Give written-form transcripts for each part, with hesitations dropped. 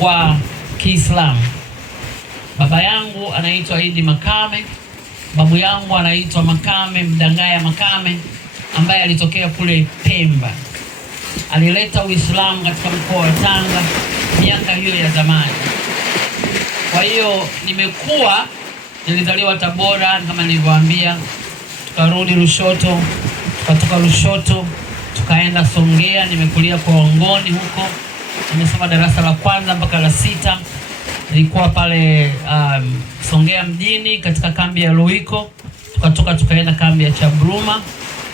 wa Kiislamu. Baba yangu anaitwa Idi Makame, babu yangu anaitwa Makame Mdangaya Makame, ambaye alitokea kule Pemba. Alileta Uislamu katika mkoa wa Tanga miaka hiyo ya zamani. Kwa hiyo nilizaliwa Tabora kama nilivyowaambia, tukarudi Lushoto, tukatoka Lushoto tukaenda Songea. Nimekulia kwa Wangoni huko, nimesoma darasa la kwanza mpaka la 6. Nilikuwa pale Songea mjini katika kambi ya Luiko. Tukatoka tukaenda kambi ya Chabruma,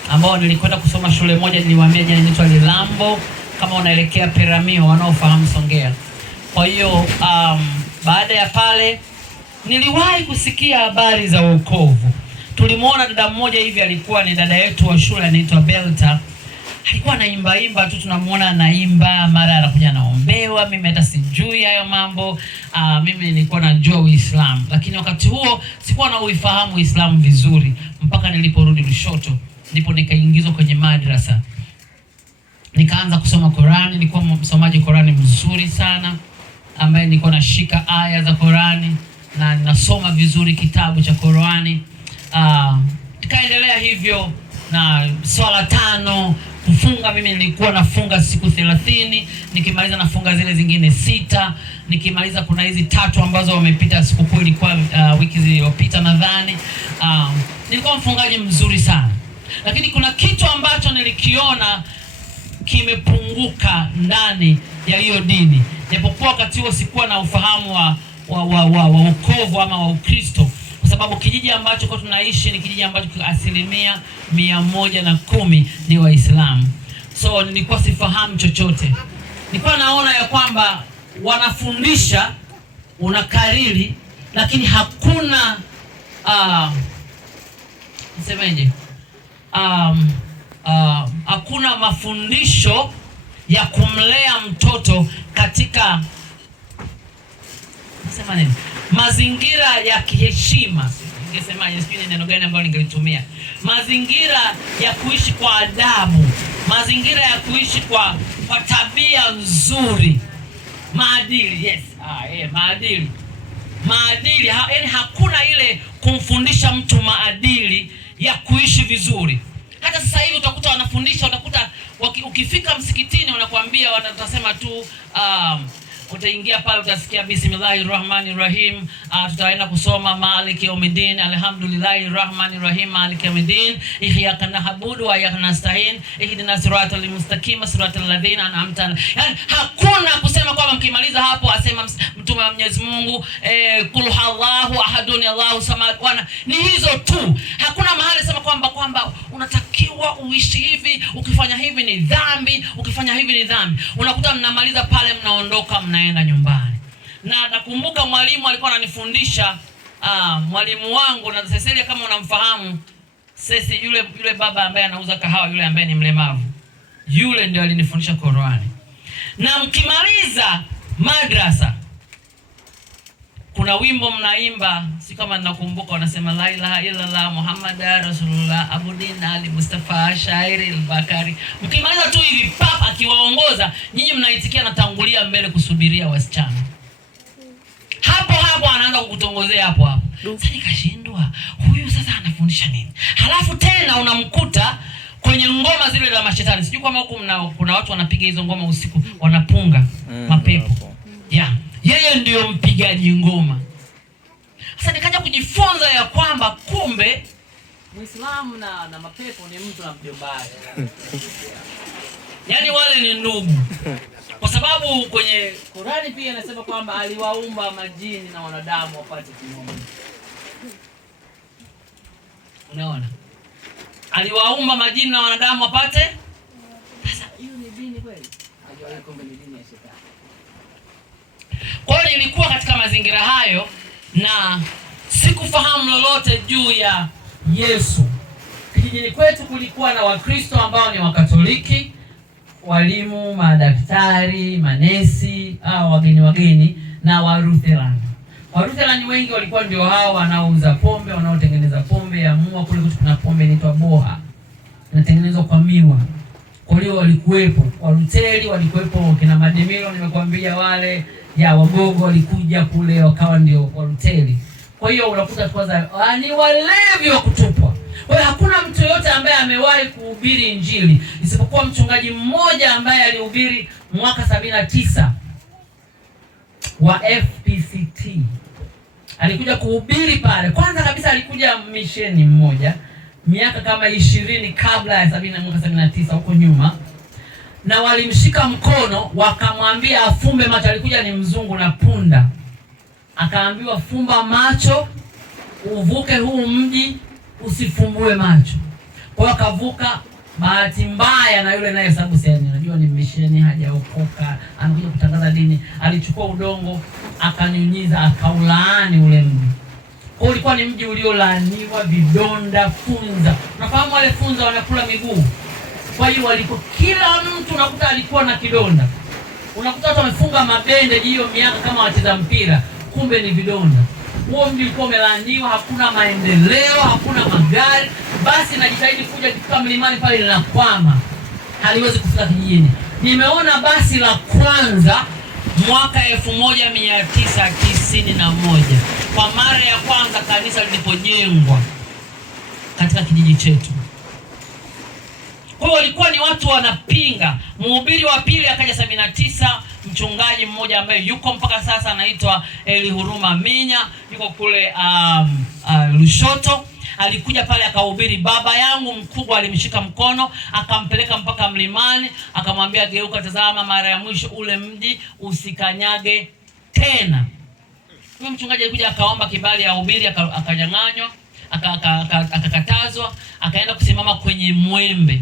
ambao nilikwenda kusoma shule moja niliwaambia jana inaitwa Lilambo, kama unaelekea Peramio wanaofahamu Songea. Kwa hiyo baada ya pale niliwahi kusikia habari za wokovu. Tulimuona dada mmoja hivi, alikuwa ni dada yetu wa shule, anaitwa Belta. Alikuwa anaimba tu, tunamuona anaimba, mara anakuja naombewa. Mimi hata sijui hayo mambo. Mimi nilikuwa najua Uislamu, lakini wakati huo sikuwa na uifahamu Uislamu vizuri, mpaka niliporudi Lushoto ndipo nikaingizwa kwenye madrasa. Nikaanza kusoma Qur'ani. Nilikuwa msomaji Qur'ani mzuri sana, ambaye nilikuwa nashika aya za Qur'ani na nasoma vizuri kitabu cha Qur'ani. Nikaendelea hivyo na swala 5 kufunga. Mimi nilikuwa nafunga siku 30, nikimaliza nafunga zile zingine 6, nikimaliza kuna hizi 3 ambazo wamepita. Sikukuu ilikuwa wiki zilizopita nadhani. Nilikuwa mfungaji mzuri sana, lakini kuna kitu ambacho nilikiona kimepunguka ndani ya hiyo dini, japokuwa wakati huo sikuwa na ufahamu wa wokovu ama wa Ukristo, kwa sababu kijiji ambacho kwa tunaishi ni kijiji ambacho 110% ni Waislamu. So nilikuwa sifahamu chochote. Nilikuwa naona ya kwamba wanafundisha, unakariri, lakini hakuna hakuna mafundisho ya kumlea mtoto katika mazingira ya kiheshima. Ningesemaje, sijui ni neno gani ambalo ningelitumia. Mazingira ya kuishi kwa adabu, mazingira ya kuishi kwa tabia nzuri, maadili. Yes, maadili. Yaani hakuna ile kumfundisha mtu maadili ya kuishi vizuri. Hata sasa hivi utakuta wanafundisha, utakuta ukifika msikitini wanakuambia, watasema tu utaingia pale utasikia Bismillahirrahmanirrahim, tutaenda kusoma Maliki Yawmiddin, Alhamdulillahirrahmanirrahim, Maliki Yawmiddin, Iyyaka na'budu wa iyyaka nasta'in, ihdinas siratal mustaqim, siratal ladzina an'amta. Yani hakuna kusema kwamba mkimaliza hapo asema mtume wa Mwenyezi Mungu kul huwallahu ahadun Allahu samad. Ni hizo tu. Hakuna mahali sema kwamba unatakiwa uishi hivi, ukifanya hivi ni dhambi, ukifanya hivi ni dhambi. Unakuta mnamaliza pale, mnaondoka, mnaenda nyumbani. Na nakumbuka mwalimu alikuwa ananifundisha, mwalimu wangu na Cecilia, kama unamfahamu sisi, yule baba ambaye anauza kahawa, yule ambaye ni mlemavu, yule ndio alinifundisha Qur'ani. Na mkimaliza madrasa kuna wimbo mnaimba, si kama ninakumbuka, wanasema la ilaha illallah Muhammadar Rasulullah Abudin Ali Mustafa Shairi al-Bakari. Mkimaliza tu hivi papa akiwaongoza, nyinyi mnaitikia natangulia mbele kusubiria wasichana. Hapo anaanza kukutongozea hapo. Sasa nikashindwa, huyu sasa anafundisha nini? Halafu tena unamkuta kwenye ngoma zile za mashetani. Sijui kama huko kuna watu wanapiga hizo ngoma usiku, wanapunga mapepo. Yeye ndio mpigaji ngoma. Sasa nikaja kujifunza ya kwamba kumbe Muislamu na mapepo ni mtu na mjombaye. Yaani wale ni ndugu. Kwa sababu kwenye Qur'ani pia inasema kwamba aliwaumba majini na wanadamu wapate kimoja. Unaona? Aliwaumba majini na wanadamu wapate. Sasa hiyo ni dini kweli? Hajawahi kumbe ni dini ya shetani. Kwa hiyo nilikuwa katika mazingira hayo na sikufahamu lolote juu ya Yesu. Kijijini kwetu kulikuwa na Wakristo ambao ni Wakatoliki, walimu, madaktari, manesi, wageni na Walutheran. Walutheran wengi walikuwa ndio hao wanaouza pombe, wanaotengeneza pombe ya mua. Kule kuna pombe inaitwa Boha, inatengenezwa kwa miwa. Kwa hiyo walikuwepo Waluteri, walikuwepo kina Mademilo, nimekuambia wale ya Wagogo walikuja kule wakawa ndio Waluteri. Kwa hiyo unakuta kwanza ni walevi wa kutupwa. Kwa hiyo hakuna mtu yote ambaye amewahi kuhubiri Injili isipokuwa mchungaji mmoja ambaye alihubiri mwaka 79 wa FPCT. Alikuja kuhubiri pale. Kwanza kabisa alikuja misheni mmoja miaka kama 20 kabla ya mwaka 79 huko nyuma, na walimshika mkono wakamwambia afumbe macho. Alikuja ni mzungu na punda, akaambiwa fumba macho uvuke huu mji, usifumbue macho. Kwa hiyo akavuka. Bahati mbaya na yule naye, sababu si unajua ni misheni, hajaokoka, anakuja kutangaza dini, alichukua udongo akanyunyiza, akaulaani ule mji. Kwa ulikuwa ni mji uliolaaniwa, vidonda, funza. Unafahamu wale funza wanakula miguu. Kwa hiyo walikuwa kila mtu unakuta alikuwa na kidonda. Unakuta watu wamefunga mabende hiyo miaka kama wacheza mpira, kumbe ni vidonda. Huo mji ulikuwa umelaaniwa, hakuna maendeleo, hakuna magari. Basi najitahidi kuja kufika mlimani pale linakwama, haliwezi kufika kijijini. Nimeona basi la kwanza mwaka 1991 kwa mara ya kwanza kanisa lilipojengwa katika kijiji chetu. Kwa hiyo walikuwa ni watu wanapinga. Mhubiri wa pili akaja 79, mchungaji mmoja ambaye yuko mpaka sasa anaitwa Eli Huruma Minya, yuko kule Lushoto. Alikuja pale akahubiri. Baba yangu mkubwa alimshika mkono akampeleka mpaka mlimani, akamwambia geuka, tazama mara ya mwisho ule mji usikanyage tena. Huyo mchungaji alikuja akaomba kibali ya uhubiri, akanyang'anywa, akakatazwa, akaenda kusimama kwenye mwembe.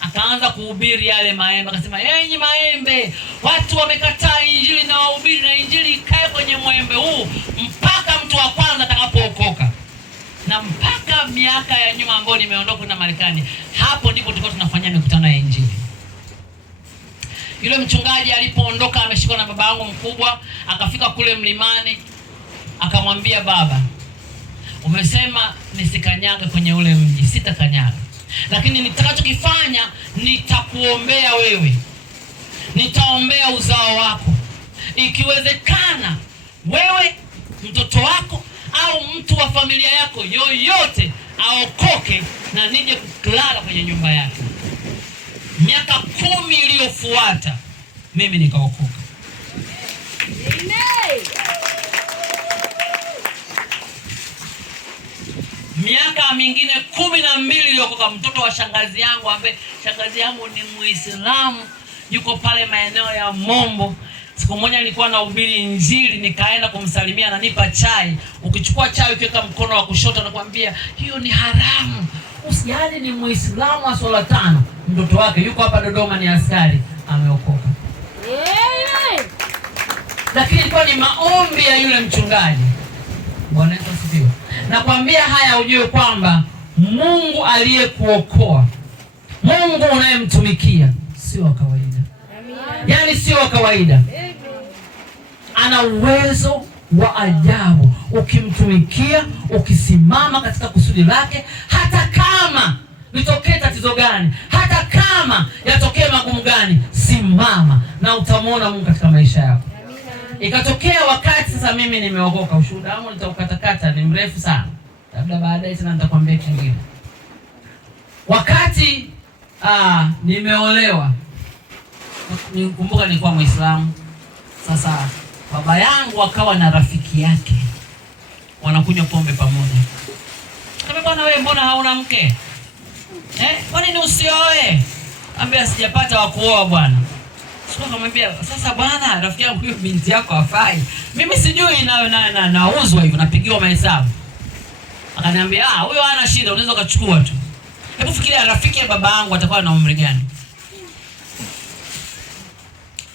Akaanza kuhubiri yale maembe, akasema enyi maembe, watu wamekataa Injili na wahubiri, na Injili ikae kwenye mwembe huu mpaka mtu wa kwanza atakapookoka. Na mpaka miaka ya nyuma ambayo nimeondoka na Marekani, hapo ndipo tulikuwa tunafanya mikutano ya Injili. Yule mchungaji alipoondoka ameshikwa na baba yangu mkubwa, akafika kule mlimani, akamwambia baba, umesema nisikanyage kwenye ule mji, sitakanyaga. Lakini nitakachokifanya, nitakuombea wewe, nitaombea uzao wako. Ikiwezekana wewe, mtoto wako au mtu wa familia yako yoyote aokoke na nije kulala kwenye nyumba yake. Miaka 10 iliyofuata mimi nikaokoka. Miaka mingine 12 iliokoka mtoto wa shangazi yangu, ambaye shangazi yangu ni Muislamu, yuko pale maeneo ya Mombo. Siku moja nilikuwa nahubiri Injili, nikaenda kumsalimia, ananipa chai. Ukichukua chai ukiweka mkono wa kushoto anakuambia hiyo ni haramu. Usijali, ni Muislamu wa swala 5. Mtoto wake yuko hapa Dodoma, ni askari, ameokoka. Lakini ilikuwa ni maombi ya yule mchungaji. Bwana Yesu asifiwe. Nakwambia haya ujue kwamba Mungu aliyekuokoa, Mungu unayemtumikia sio wa kawaida. Yaani sio wa kawaida. Ana uwezo wa ajabu. Ukimtumikia, ukisimama katika kusudi lake, hata kama litokee tatizo gani, hata kama yatokee magumu gani, simama na utamwona Mungu katika maisha yako. Ikatokea wakati sasa mimi nimeokoka. Ushuhuda wangu nitaukatakata, ni mrefu sana. Labda baadaye tena nitakwambia kingine. Wakati nimeolewa, nikumbuka nilikuwa Muislamu. Sasa baba yangu akawa na rafiki yake, wanakunywa pombe pamoja. Kama bwana, wewe mbona hauna mke? Kwa nini usioe? Ambia sijapata wa kuoa bwana. Sio, akamwambia sasa bwana, rafiki yangu huyo binti yako hafai. Mimi sijui nauzwa hivyo, napigiwa mahesabu. Akaniambia huyo hana shida, unaweza ukachukua tu. Hebu fikiria rafiki ya baba yangu atakuwa na umri gani?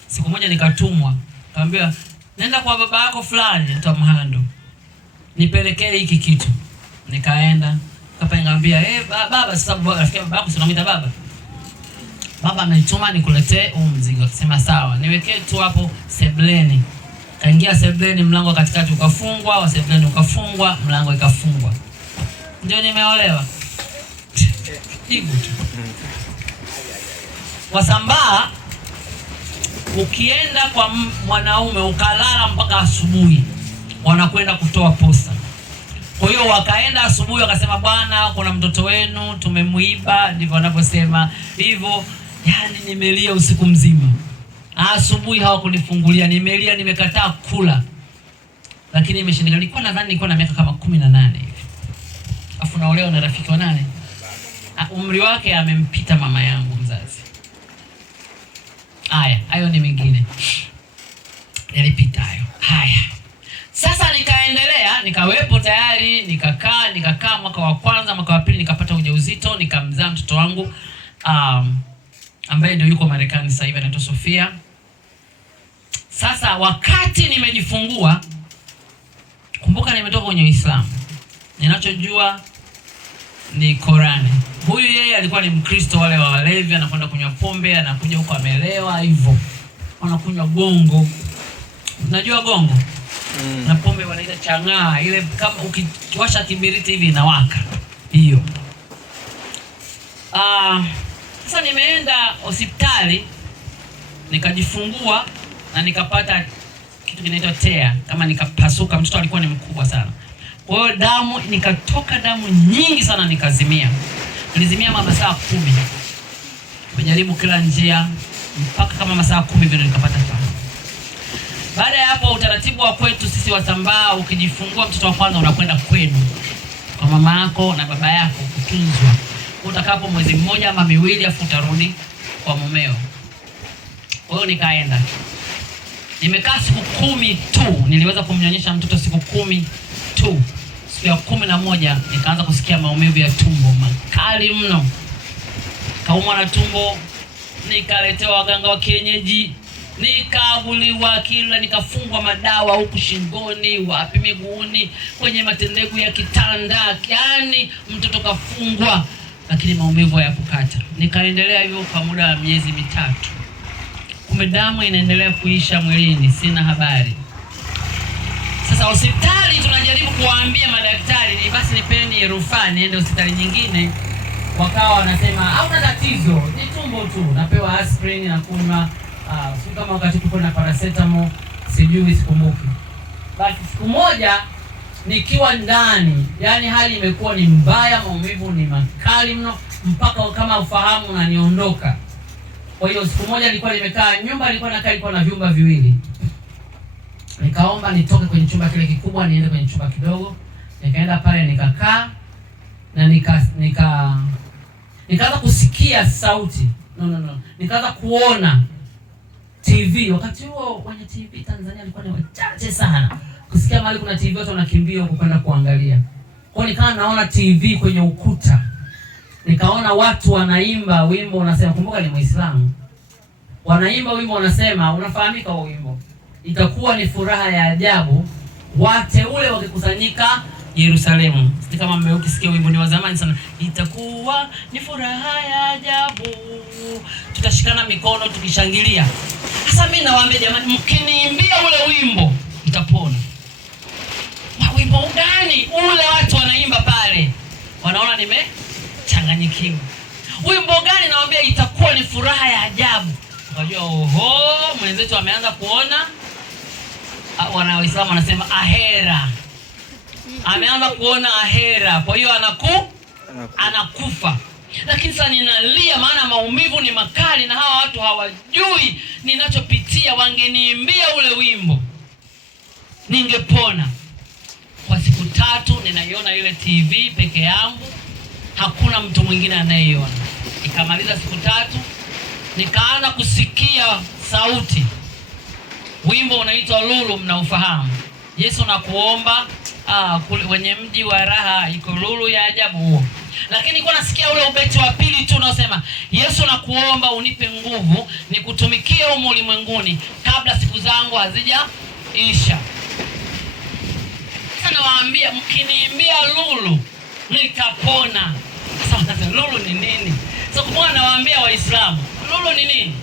Siku moja nikatumwa, akamwambia nenda kwa baba yako fulani anaitwa Mhando, nipelekee hiki kitu. Nikaenda, nikamwambia baba, sasa rafiki ya baba yako sinamuita baba. Baba amenituma nikuletee huu mzigo. Akasema sawa, niwekee tu hapo sebleni. Kaingia sebleni, mlango katikati ukafungwa, wa sebleni ukafungwa, mlango ikafungwa. Ndio nimeolewa. Hivyo tu. Wasambaa ukienda kwa mwanaume ukalala mpaka asubuhi, wanakwenda kutoa posa. Kwa hiyo wakaenda asubuhi wakasema, bwana, kuna mtoto wenu tumemuiba, ndivyo wanavyosema hivyo. Yani nimelia usiku mzima. Asubuhi hawakunifungulia, nimelia, nimekataa kula. Lakini imeshindikana. Nilikuwa na miaka kama 18 hivi. Afu naolewa na rafiki wa nane. Umri wake amempita mama yangu mzazi. Haya, hayo ni mengine. Nilipita hayo. Haya. Sasa nikaendelea, nikawepo tayari, nikakaa mwaka wa kwanza, mwaka wa pili nikapata ujauzito, nikamzaa mtoto wangu ambaye ndio yuko Marekani sasa hivi, anaitwa Sofia. Sasa wakati nimejifungua, kumbuka nimetoka kwenye Uislamu. Ninachojua ni Qur'ani. Huyu yeye alikuwa ni Mkristo, wale wa walevi, anakwenda kunywa pombe, anakuja huko amelewa hivyo. Wanakunywa gongo. Unajua gongo? Na pombe wanaita chang'aa, ile kama ukiwasha kibiriti hivi inawaka. Hiyo. Sasa nimeenda hospitali nikajifungua na nikapata kitu kinaitwa TEA, kama nikapasuka. Mtoto alikuwa ni mkubwa sana. Kwa hiyo damu nikatoka, damu nyingi sana, nikazimia. Nilizimia masaa 10. Nimejaribu kila njia mpaka kama masaa 10 vile nikapata fahamu. Baada ya hapo, utaratibu wa kwetu sisi Wasambaa, ukijifungua mtoto wa kwanza unakwenda kwenu kwa mama yako na baba yako kutunzwa. Utakapo mwezi mmoja ama miwili, afu utarudi kwa mumeo. Kwa hiyo nikaenda. Nimekaa siku 10 tu. Niliweza kumnyonyesha mtoto siku 10 tu. Siku ya 11 nikaanza kusikia maumivu ya tumbo makali mno. Kaumwa na tumbo, nikaletewa waganga wa kienyeji, nikaguliwa kila, nikafungwa madawa huku shingoni, wapi miguuni, kwenye matendegu ya kitanda, yani mtoto kafungwa, lakini maumivu hayakukata. Nikaendelea hivyo kwa muda wa miezi 3. Kumbe damu inaendelea kuisha mwilini, sina habari. Sasa hospitali tunajaribu kuwaambia madaktari, ni basi nipeni rufaa niende hospitali nyingine. Wakawa wanasema hauna tatizo, ni tumbo tu, napewa aspirin na kunywa, kama wakati tuko na paracetamol, sijui sikumbuki. Basi siku moja nikiwa ndani, yani hali imekuwa ni mbaya, maumivu ni makali mno mpaka kama ufahamu unaniondoka. Kwa hiyo siku moja nilikuwa nimekaa, nyumba nilikuwa nakaa ilikuwa na vyumba viwili. Nikaomba nitoke kwenye chumba kile kikubwa niende kwenye chumba kidogo. Nikaenda pale nikakaa na nikaanza kusikia sauti. Nikaanza kuona TV. Wakati huo kwenye TV Tanzania ilikuwa ni wachache sana. Kusikia mahali kuna TV watu wanakimbia huko kwenda kuangalia. Kwa hiyo nikawa naona TV kwenye ukuta. Nikaona watu wanaimba wimbo unasema, kumbuka ni Muislamu. Wanaimba wimbo unasema, unafahamika huo wimbo. Itakuwa ni furaha ya ajabu wateule wakikusanyika Yerusalemu. Sisi kama mmeukisikia wimbo, ni wa zamani sana. Itakuwa ni furaha ya ajabu, tutashikana mikono tukishangilia. Sasa mimi nawaambia jamani, mkiniimbia ule wimbo mtapona. Wimbo gani ule watu wanaimba pale? Wanaona nimechanganyikiwa. Wimbo gani? Nawaambia itakuwa ni furaha ya ajabu. Unajua, oho, mwenzetu ameanza kuona. Wana Waislamu wanasema ahera. Ameanza kuona ahera. Kwa hiyo anakufa. Lakini sasa ninalia, maana maumivu ni makali na hawa watu hawajui ninachopitia. Wangeniimbia ule wimbo ningepona. Kwa siku 3 ninaiona ile TV peke yangu, hakuna mtu mwingine anayeiona. Nikamaliza siku 3, nikaanza kusikia sauti. Wimbo unaitwa Lulu, mnaufahamu. Yesu nakuomba, kwenye mji wa raha iko lulu ya ajabu huo. Lakini nilikuwa nasikia ule ubeti wa pili tu unaosema, Yesu nakuomba unipe nguvu nikutumikie humu ulimwenguni kabla siku zangu hazijaisha. Sasa nawaambia, mkiniimbia lulu nitapona. Sasa lulu ni nini? Sasa kumbuka, nawaambia Waislamu, lulu ni nini?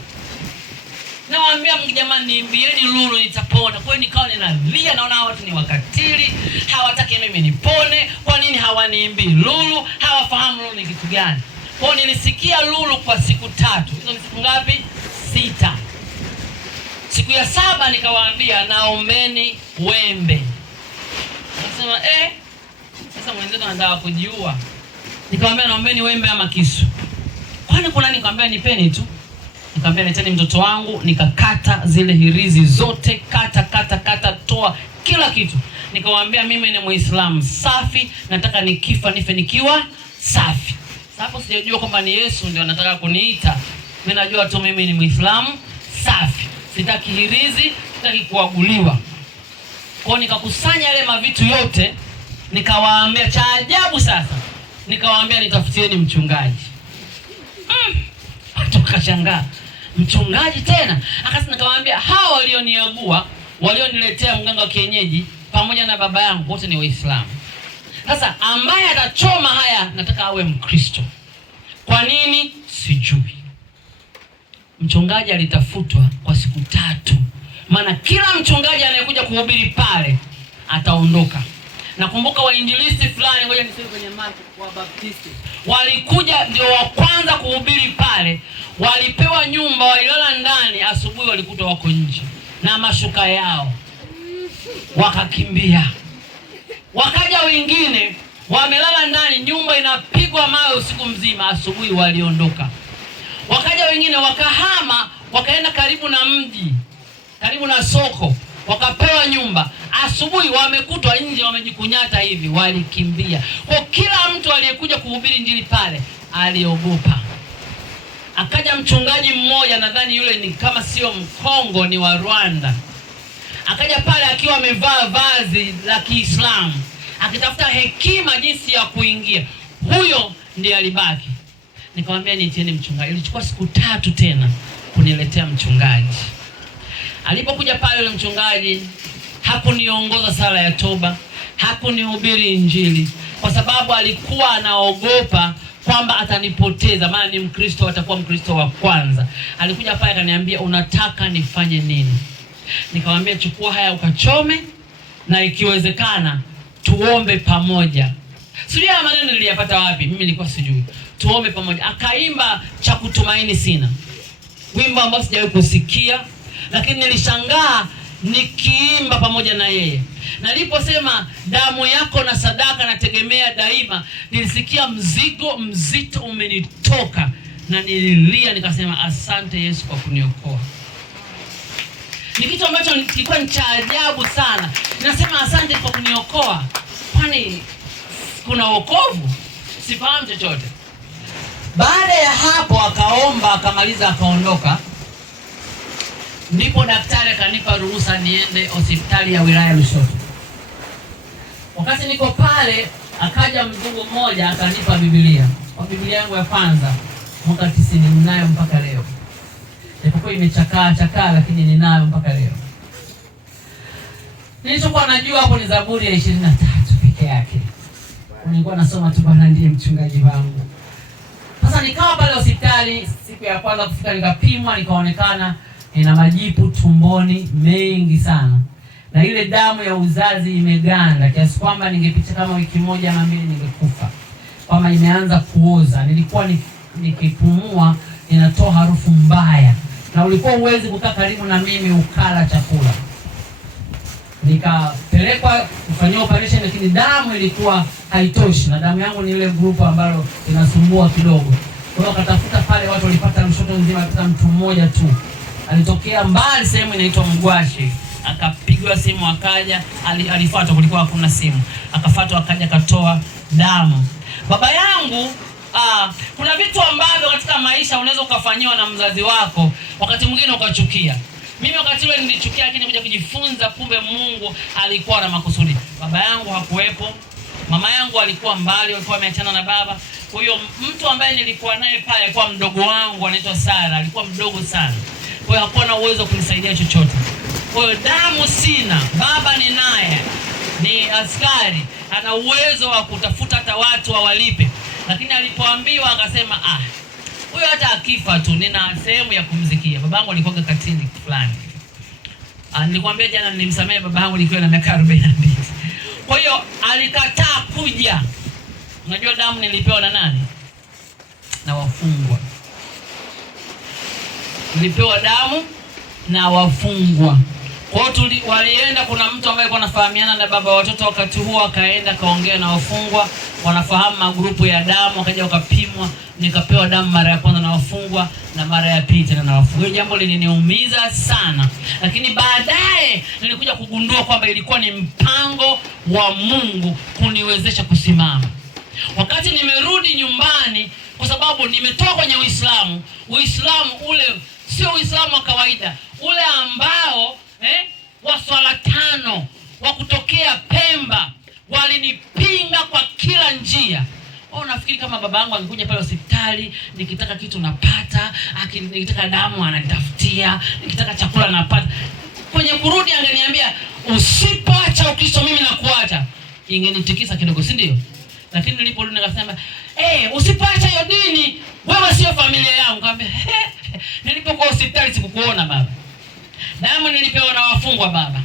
Nawaambia jamani, niimbieni lulu nitapona. Kwa hiyo nikawa ninalia, naona watu ni wakatili, hawataki mimi nipone. Kwa nini hawaniimbii lulu? Hawafahamu lulu ni kitu gani. Kwa nilisikia lulu kwa siku 3. Hizo ni siku ngapi? 6. Siku ya 7 nikawaambia naombeni wembe. Nasema sasa mwenzetu anataka kujiua. Nikamwambia naombeni wembe ama kisu. Kwani kuna nini? Nikamwambia nipeni tu. Nikamwambia leteni mtoto wangu, nikakata zile hirizi zote, kata, toa kila kitu. Nikamwambia mimi ni Muislamu safi, nataka nikifa nife nikiwa safi. Hapo sijajua kwamba ni Yesu ndio anataka kuniita. Mimi najua tu mimi ni Muislamu safi. Sitaki hirizi, sitaki kuaguliwa. Kwa nikakusanya yale mavitu yote, nikawaambia cha ajabu sasa. Nikawaambia nitafutieni mchungaji. Tukashangaa. Mchungaji tena? Akasema nikawaambia hao walioniagua, walioniletea mganga wa kienyeji pamoja na baba yangu wote ni Waislamu. Sasa ambaye atachoma haya nataka awe Mkristo. Kwa nini? Sijui. Mchungaji alitafutwa kwa siku 3. Maana kila mchungaji anayekuja kuhubiri pale ataondoka. Nakumbuka wainjilisti fulani, ngoja niseme kwenye Marko, wa Baptisti walikuja ndio wa kwanza kuhubiri pale. Walipewa nyumba, walilala ndani, asubuhi walikuta wako nje na mashuka yao. Wakakimbia. Wakaja wengine wamelala ndani, nyumba inapigwa mawe usiku mzima, asubuhi waliondoka. Wakaja wengine wakahama, wakaenda karibu na mji, karibu na soko, wakapewa nyumba, asubuhi wamekutwa nje wamejikunyata hivi, walikimbia. Kwa kila mtu aliyekuja kuhubiri injili pale aliogopa. Akaja mchungaji mmoja, nadhani yule ni kama sio Mkongo, ni wa Rwanda. Akaja pale akiwa amevaa vazi la Kiislamu, akitafuta hekima jinsi ya kuingia. Huyo ndiye alibaki. Nikamwambia nitieni mchungaji. Ilichukua siku 3 tena kuniletea mchungaji. Alipokuja pale yule mchungaji hakuniongoza sala ya toba, hakunihubiri injili, kwa sababu alikuwa anaogopa kwamba atanipoteza, maana ni Mkristo, atakuwa Mkristo wa kwanza. Alikuja pale akaniambia unataka nifanye nini? Nikamwambia chukua haya ukachome, na ikiwezekana tuombe pamoja. Sijui haya maneno niliyapata wapi, mimi nilikuwa sijui. Tuombe pamoja. Akaimba cha kutumaini sina, wimbo ambao sijawahi kusikia, lakini nilishangaa nikiimba pamoja na yeye. Na niliposema damu yako na sadaka nategemea daima, nilisikia mzigo mzito umenitoka na nililia, nikasema asante Yesu kwa kuniokoa. Ni kitu ambacho kilikuwa ni cha ajabu sana. Ninasema asante kwa kuniokoa. Kwani kuna wokovu? Sifahamu chochote. Baada ya hapo akaomba, akamaliza, akaondoka. Ndipo daktari akanipa ruhusa niende hospitali ya wilaya Lushoto. Wakati niko pale, akaja mzungu mmoja akanipa Biblia. Kwa Biblia yangu ya kwanza mwaka 90, ninayo mpaka leo. Ilikuwa imechakaa lakini ninayo mpaka leo. Nilichokuwa najua hapo ni Zaburi ya 23 peke yake. Nilikuwa nasoma tu, Bwana ndiye mchungaji wangu. Sasa nikawa pale hospitali, siku ya kwanza kufika nikapimwa, nikaonekana nina majipu tumboni mengi sana. Na ile damu ya uzazi imeganda kiasi kwamba ningepita kama wiki 1 ama 2 ningekufa. Kama imeanza kuoza, nilikuwa nikipumua inatoa harufu mbaya. Na ulikuwa uwezi kukaa karibu na mimi ukala chakula. Nikapelekwa kufanyia operation, lakini damu ilikuwa haitoshi, na damu yangu ni ile group ambalo inasumbua kidogo. Kwa hiyo akatafuta pale, watu walipata Lushoto nzima, hata mtu mmoja tu alitokea mbali sehemu inaitwa Mgwashi, akapigwa simu, akaja, alifuata, kulikuwa hakuna simu, akafuatwa, akaja, katoa damu. Baba yangu, kuna vitu ambavyo katika maisha unaweza ukafanyiwa na mzazi wako, wakati mwingine ukachukia. Mimi wakati ule nilichukia, lakini kuja kujifunza kumbe Mungu alikuwa na makusudi. Baba yangu hakuwepo, mama yangu alikuwa mbali, walikuwa wameachana na baba. Kwa hiyo mtu ambaye nilikuwa naye pale alikuwa mdogo wangu, anaitwa Sara, alikuwa mdogo sana. Kwa hiyo hakuwa na uwezo kunisaidia chochote. Kwa hiyo damu sina, baba ni naye, ni askari, ana uwezo wa kutafuta hata watu wawalipe. Lakini alipoambiwa akasema huyo hata akifa tu nina sehemu ya kumzikia. Babangu alikuwa katili fulani. Nilikwambia jana nilimsamehe babangu nikiwa na miaka 42. Kwa hiyo alikataa kuja. Unajua damu nilipewa na nani? Na tulipewa damu na wafungwa. Kwa hiyo walienda, kuna mtu ambaye alikuwa anafahamiana na baba watoto wakati huo, akaenda kaongea na wafungwa, wanafahamu magrupu ya damu, wakaja wakapimwa, nikapewa damu mara ya kwanza na wafungwa na mara ya pili tena na wafungwa. Jambo liliniumiza sana, lakini baadaye nilikuja kugundua kwamba ilikuwa ni mpango wa Mungu kuniwezesha kusimama. Wakati nimerudi nyumbani, kwa sababu nimetoka kwenye Uislamu ule sio Uislamu wa kawaida, ule ambao wa swala tano wa kutokea Pemba, walinipinga kwa kila njia. Nafikiri kama baba yangu angekuja pale hospitali, nikitaka kitu napata, nikitaka damu ananitafutia, nikitaka chakula napata. Kwenye kurudi angeniambia usipoacha Ukristo mimi nakuacha. Ingenitikisa kidogo, si ndio? Lakini niliporudi nikasema, usipoacha hiyo dini, wewe sio familia yangu. Nikamwambia, nilipokuwa hospitali sikukuona baba. Damu nilipewa na wafungwa baba.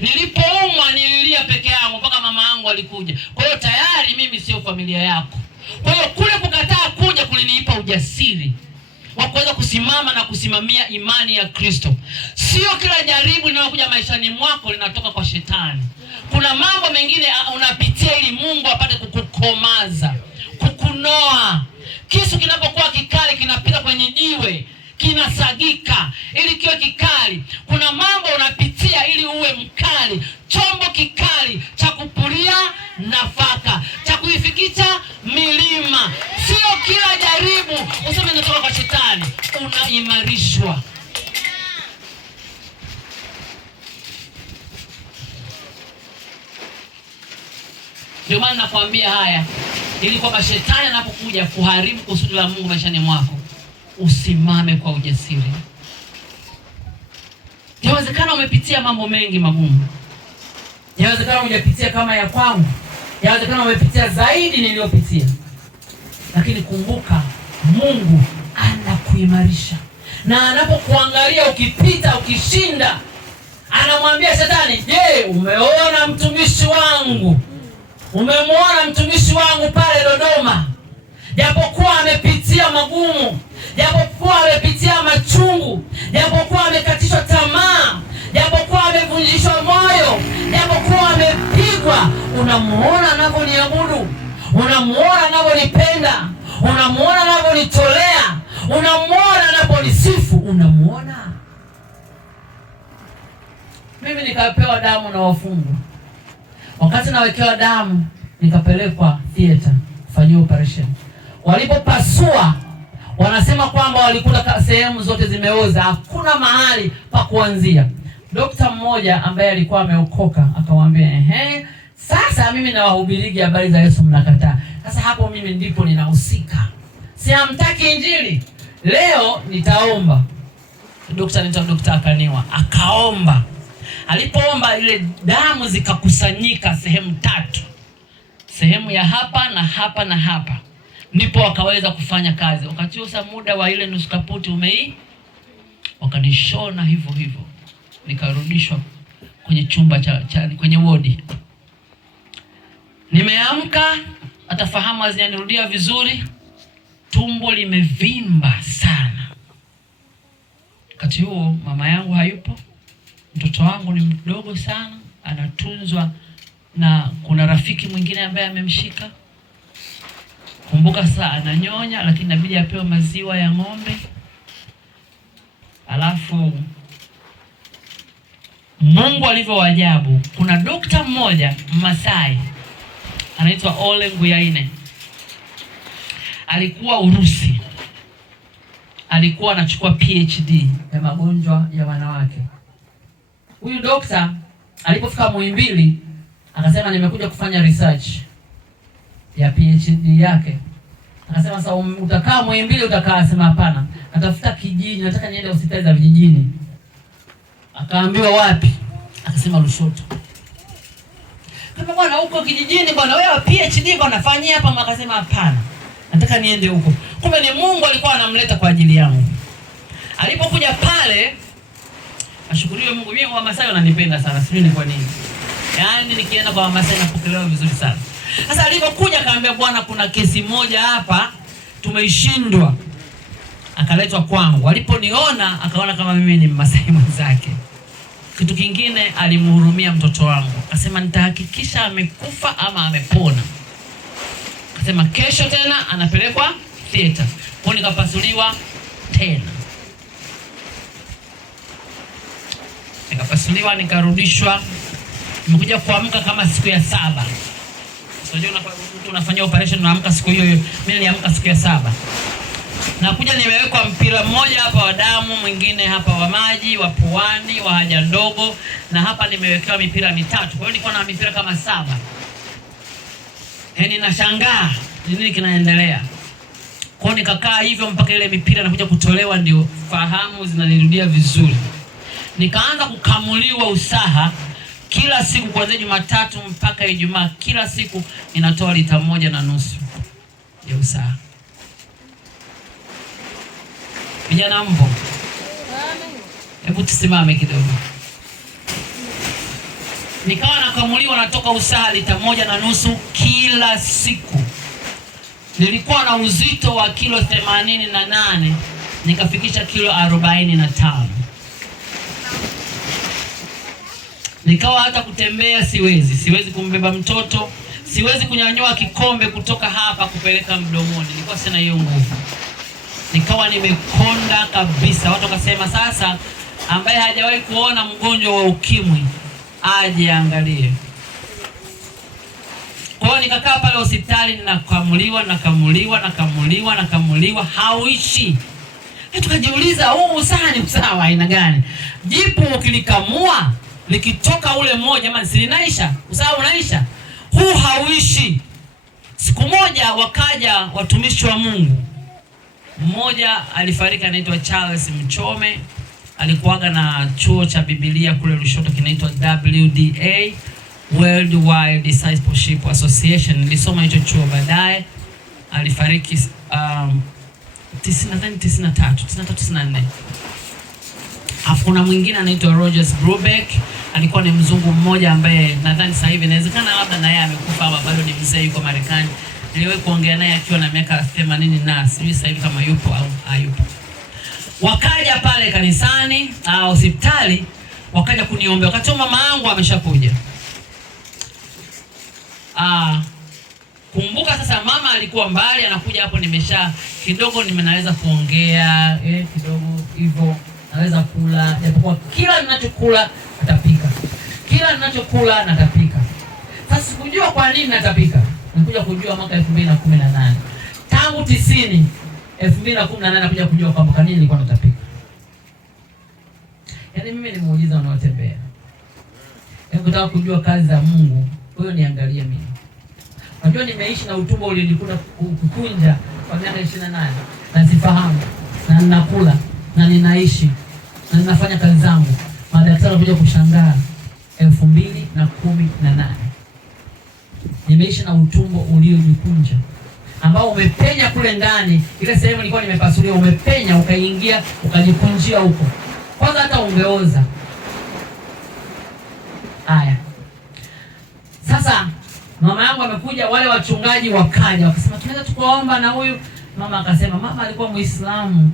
Nilipoumwa nililia peke yangu mpaka mama yangu alikuja. Kwa hiyo tayari mimi sio familia yako. Kwa hiyo kule kukataa kuja kulinipa ujasiri wa kuweza kusimama na kusimamia imani ya Kristo. Sio kila jaribu linalokuja maishani mwako linatoka kwa shetani. Kuna mambo mengine unapitia ili Mungu apate kukukomaza, kukunoa. Kisu kinapokuwa kikali kinapita kwenye jiwe, kinasagika ili kiwe kikali. Kuna mambo unapitia ili uwe mkali, chombo kikali cha kupulia nafaka, cha kuifikisha milima. Sio kila jaribu useme natoka kwa shetani, unaimarishwa. Ndio maana nakwambia haya, ili kwamba shetani anapokuja kuharibu kusudi la Mungu maishani mwako, usimame kwa ujasiri. Yawezekana umepitia mambo mengi magumu. Yawezekana hujapitia kama ya kwangu. Yawezekana umepitia zaidi niliyopitia. Lakini kumbuka, Mungu anakuimarisha. Na anapokuangalia ukipita, ukishinda, anamwambia shetani, "Je, umeona mtumishi wangu? Umemwona mtumishi wangu pale Dodoma? Japokuwa amepitia magumu, japokuwa amepitia machungu, japokuwa amekatishwa tamaa, japokuwa amevunjishwa moyo, japokuwa amepigwa, unamuona anavyoniabudu, unamuona anavyonipenda, unamuona anavyonitolea, unamuona anavyonisifu, unamuona." Mimi nikapewa damu na wafungwa. Wakati nawekewa damu, nikapelekwa theater kufanyia operation. Walipopasua, wanasema kwamba walikuta sehemu zote zimeoza, hakuna mahali pa kuanzia. Dokta mmoja ambaye alikuwa ameokoka akamwambia, sasa mimi nawahubiriki habari za Yesu mnakataa. Sasa hapo mimi ndipo ninahusika. Si hamtaki Injili? Leo nitaomba. Dokta akaniwa, akaomba. Alipoomba, ile damu zikakusanyika sehemu tatu. Sehemu ya hapa na hapa na hapa. Ndipo wakaweza kufanya kazi. Wakati huo muda wa ile nusu kaputi wakanishona hivyo. Nikarudishwa kwenye chumba kwenye wodi. Nimeamka, atafahamu hazijanirudia vizuri. Tumbo limevimba sana. Wakati huo mama yangu hayupo. Mtoto wangu ni mdogo sana, anatunzwa na kuna rafiki mwingine ambaye amemshika. Kumbuka sasa ananyonya, lakini inabidi apewe maziwa ya ng'ombe. Alafu Mungu alivyo ajabu, kuna dokta mmoja Masai anaitwa Ole Nguyaine. Alikuwa Urusi. Alikuwa anachukua PhD ya magonjwa ya wanawake. Huyu dokta alipofika Muhimbili akasema, nimekuja kufanya research ya PhD yake. Akasema, sasa utakaa Muhimbili utakaa? Asema, hapana, natafuta kijiji, nataka niende hospitali za vijijini. Akaambiwa wapi? Akasema Lushoto. Kama bwana huko kijijini bwana, wewe PhD bwana fanyia hapa? Akasema hapana, nataka niende huko. Kumbe ni Mungu alikuwa anamleta kwa ajili yangu. Alipokuja pale, ashukuriwe Mungu, mimi wa Masai wananipenda sana, sijui ni kwa nini. Yaani nikienda kwa Masai napokelewa vizuri sana. Sasa alipokuja akaambia, bwana kuna kesi moja hapa tumeishindwa. akaletwa kwangu. Aliponiona akaona kama mimi ni Mmasai mwenzake. Kitu kingine, alimhurumia mtoto wangu. Akasema nitahakikisha amekufa ama amepona. Akasema kesho tena anapelekwa theater. Kwa nikapasuliwa tena. Nikapasuliwa, nikarudishwa. Nimekuja kuamka kama siku ya 7. Unajua unafanya operation unaamka siku hiyo hiyo. Mimi niliamka siku ya 7. Nakuja nimewekwa mpira mmoja hapa wa damu, mwingine hapa wa maji, wa puani, wa haja ndogo, na hapa nimewekewa mipira 3. Kwa hiyo nilikuwa na mipira kama 7. Yaani nashangaa nini kinaendelea. Kwa hiyo nikakaa hivyo mpaka ile mipira inakuja kutolewa ndio fahamu zinanirudia vizuri. Nikaanza kukamuliwa usaha kila siku kuanzia Jumatatu mpaka Ijumaa. Kila siku ninatoa lita 1.5 ya usaha. Vijana mpo? Hebu tusimame kidogo. Nikawa nakamuliwa, natoka usaha lita 1.5 kila siku. Nilikuwa na uzito wa kilo 88, nikafikisha kilo 45. Nikawa hata kutembea siwezi kumbeba mtoto, siwezi kunyanyua kikombe kutoka hapa kupeleka mdomoni. Nilikuwa sina hiyo nguvu. Nikawa nimekonda kabisa. Watu wakasema sasa ambaye hajawahi kuona mgonjwa wa ukimwi aje angalie. Kwa hiyo nikakaa pale hospitali, nakamuliwa, hauishi. Tukajiuliza huu usaha ni usaha wa aina gani? Jipu ukilikamua likitoka ule mmoja maana silinaisha, usaha unaisha. Huu hauishi. Siku moja wakaja watumishi wa Mungu. Mmoja alifariki, anaitwa Charles Mchome. Alikuwaga na chuo cha Biblia kule Lushoto kinaitwa WDA, Worldwide Discipleship Association. Nilisoma hicho chuo baadaye. Alifariki 93-94. Kuna mwingine anaitwa Rogers Brubeck. Alikuwa ni mzungu mmoja ambaye nadhani sasa hivi inawezekana labda naye amekufa ama bado ni mzee, yuko Marekani. Niliwahi kuongea naye akiwa na miaka 80 na sijui sasa hivi kama yupo au hayupo. Wakaja pale kanisani au hospitali, wakaja kuniombea. Wakati mama yangu ameshakuja. Kumbuka sasa mama alikuwa mbali, anakuja hapo nimesha kidogo nimenaweza kuongea, kidogo hivyo naweza kula, japokuwa kila ninachokula natapika. Sasa sikujua kwa nini natapika. Nikuja kujua mwaka 2018. Tangu 2018 nakuja kujua kwamba kwa nini nilikuwa natapika. Yaani mimi ni muujiza unaotembea. Nataka kujua kazi za Mungu. Wewe niangalie mimi. Unajua nimeishi na utumbo ulionikuta kukunja kwa miaka 28. Nazifahamu. Na ninakula na ninaishi na ninafanya kazi zangu. Madaktari wanakuja kushangaa 2018. Nimeishi na utumbo uliojikunja ambao umepenya kule ndani. Ile sehemu nilikuwa nimepasulia umepenya ukaingia ukajikunjia huko. Kwanza hata ungeoza. Haya. Sasa mama yangu amekuja, wale wachungaji wakaja wakasema tunaweza tukaomba na huyu. Mama akasema, mama alikuwa Muislamu.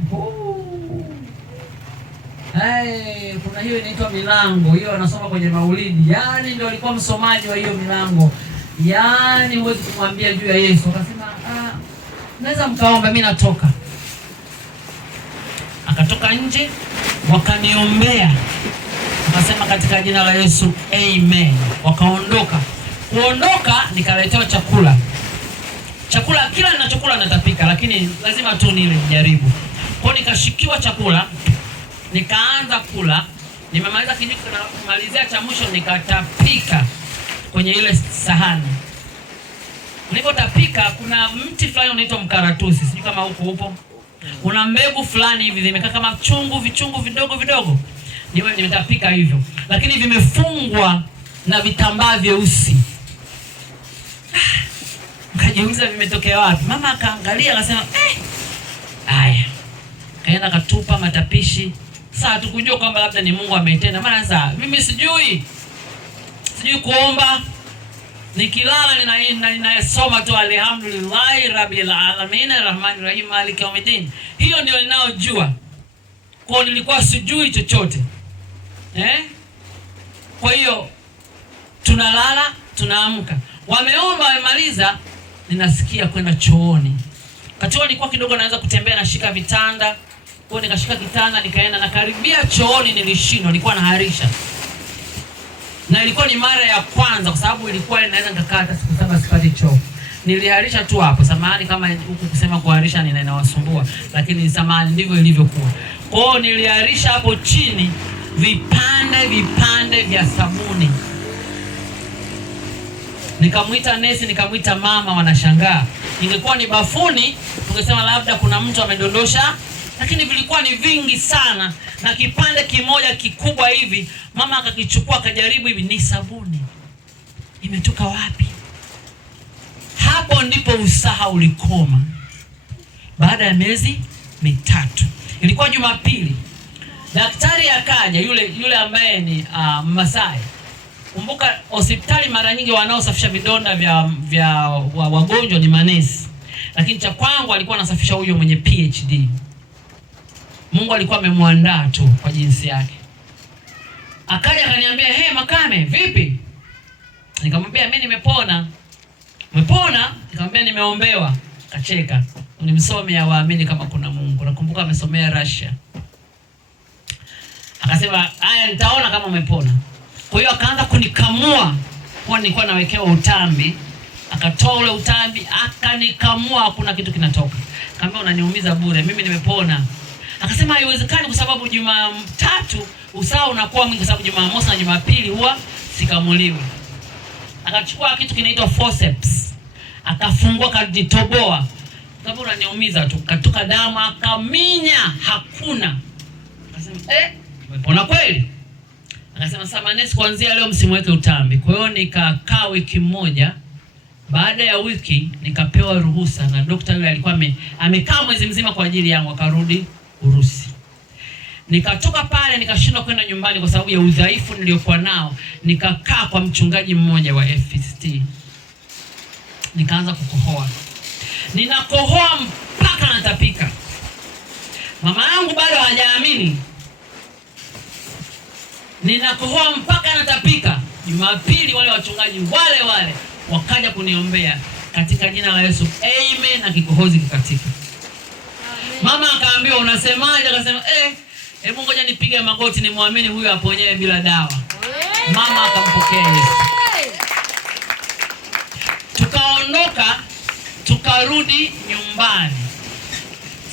Kuna hiyo inaitwa milango. Hiyo anasoma kwenye Maulidi. Yaani ndio alikuwa msomaji wa hiyo milango. Yaani huwezi kumwambia juu ya Yesu. Akasema, naweza mkaomba, mimi natoka. Akatoka nje, wakaniombea. Akasema katika jina la Yesu, amen. Wakaondoka. Kuondoka nikaletewa chakula. Chakula kila ninachokula natapika, lakini lazima tu nile nijaribu. Kwa nikashikiwa chakula, nikaanza kula. Nimemaliza kijiko na kumalizia cha mwisho nikatapika kwenye ile sahani. Nilipotapika kuna mti fulani unaitwa mkaratusi, sijui kama huko upo. Kuna mbegu fulani hivi zimekaa kama vichungu vidogo. Nimetapika hivyo, lakini vimefungwa na vitambaa vyeusi. Kajiuliza vimetokea wapi? Mama akaangalia akasema, haya. Kaenda katupa matapishi. Sasa tukujua kwamba labda ni Mungu ametenda. Maana sasa mimi sijui kuomba. Nikilala ninasoma tu alhamdulillahi rabbil alamin arrahmanir rahim maliki yawmiddin. Hiyo ndio ninaojua. Kwa nilikuwa sijui chochote. Kwa hiyo tunalala, tunaamka. Wameomba, wamemaliza, ninasikia kwenda chooni. Katoa nilikuwa kidogo naanza kutembea, nashika vitanda. Kwa nikashika kitanda nikaenda, na karibia chooni nilishindwa, nilikuwa naharisha. Na ilikuwa ni mara ya kwanza kwa sababu ilikuwa inaweza nikakaa hata siku 7 sipati choo. Niliharisha tu hapo. Samahani kama huku kusema kuharisha inawasumbua, lakini samahani ndivyo ilivyokuwa. Kwa hiyo niliharisha hapo chini vipande vya sabuni. Nikamuita nesi, nikamuita mama, wanashangaa. Ingekuwa ni bafuni, tungesema labda kuna mtu amedondosha, lakini vilikuwa ni vingi sana, na kipande kimoja kikubwa hivi. Mama akakichukua akajaribu hivi, ni sabuni. Imetoka wapi? Hapo ndipo usaha ulikoma. Baada ya miezi 3. Ilikuwa Jumapili. Daktari akaja, yule ambaye ni Masai. Kumbuka hospitali mara nyingi wanaosafisha vidonda vya wagonjwa ni manesi. Lakini cha kwangu alikuwa anasafisha huyo mwenye PhD. Mungu alikuwa amemwandaa tu kwa jinsi yake. Akaja akaniambia, "Hey Makame, vipi?" Nikamwambia, "Mimi nimepona." "Umepona?" Nikamwambia, "Nimeombewa." Akacheka. Ni msomi hawaamini kama kuna Mungu. Nakumbuka amesomea Russia. Akasema, "Haya, nitaona kama umepona." Kwa hiyo akaanza kunikamua. Kwa nilikuwa nawekewa utambi. Akatoa ule utambi, akanikamua, hakuna kitu kinatoka. Akamwambia, "Unaniumiza bure, mimi nimepona." Akasema, "Haiwezekani kwa sababu Jumatatu usaha unakuwa mwingi, kwa sababu Jumamosi na Jumapili huwa sikamuliwi." Akachukua kitu kinaitwa forceps. Akafungua, akajitoboa. Sababu unaniumiza tu, katoka damu, akaminya, hakuna. Akasema, "Umepona kweli?" Akasema, "Sasa manesi, kuanzia leo msimweke utambi." Kwa hiyo nikakaa wiki moja. Baada ya wiki nikapewa ruhusa, na daktari yule alikuwa amekaa mwezi mzima kwa ajili yangu, akarudi Urusi. Nikatoka pale nikashindwa kwenda nyumbani kwa sababu ya udhaifu niliokuwa nao. Nikakaa kwa mchungaji mmoja wa FCT. Nikaanza kukohoa. Ninakohoa mpaka natapika. Mama yangu bado hajaamini. Ninakohoa mpaka natapika. Jumapili wale wachungaji wale wakaja kuniombea katika jina la Yesu. Amen, na kikohozi kikatika. Mama akaambiwa, "Unasemaje?" Akasema, "Hebu ngoja nipige magoti nimwamini huyu aponyewe bila dawa." Mama akampokea Yesu. Tukaondoka, tukarudi nyumbani.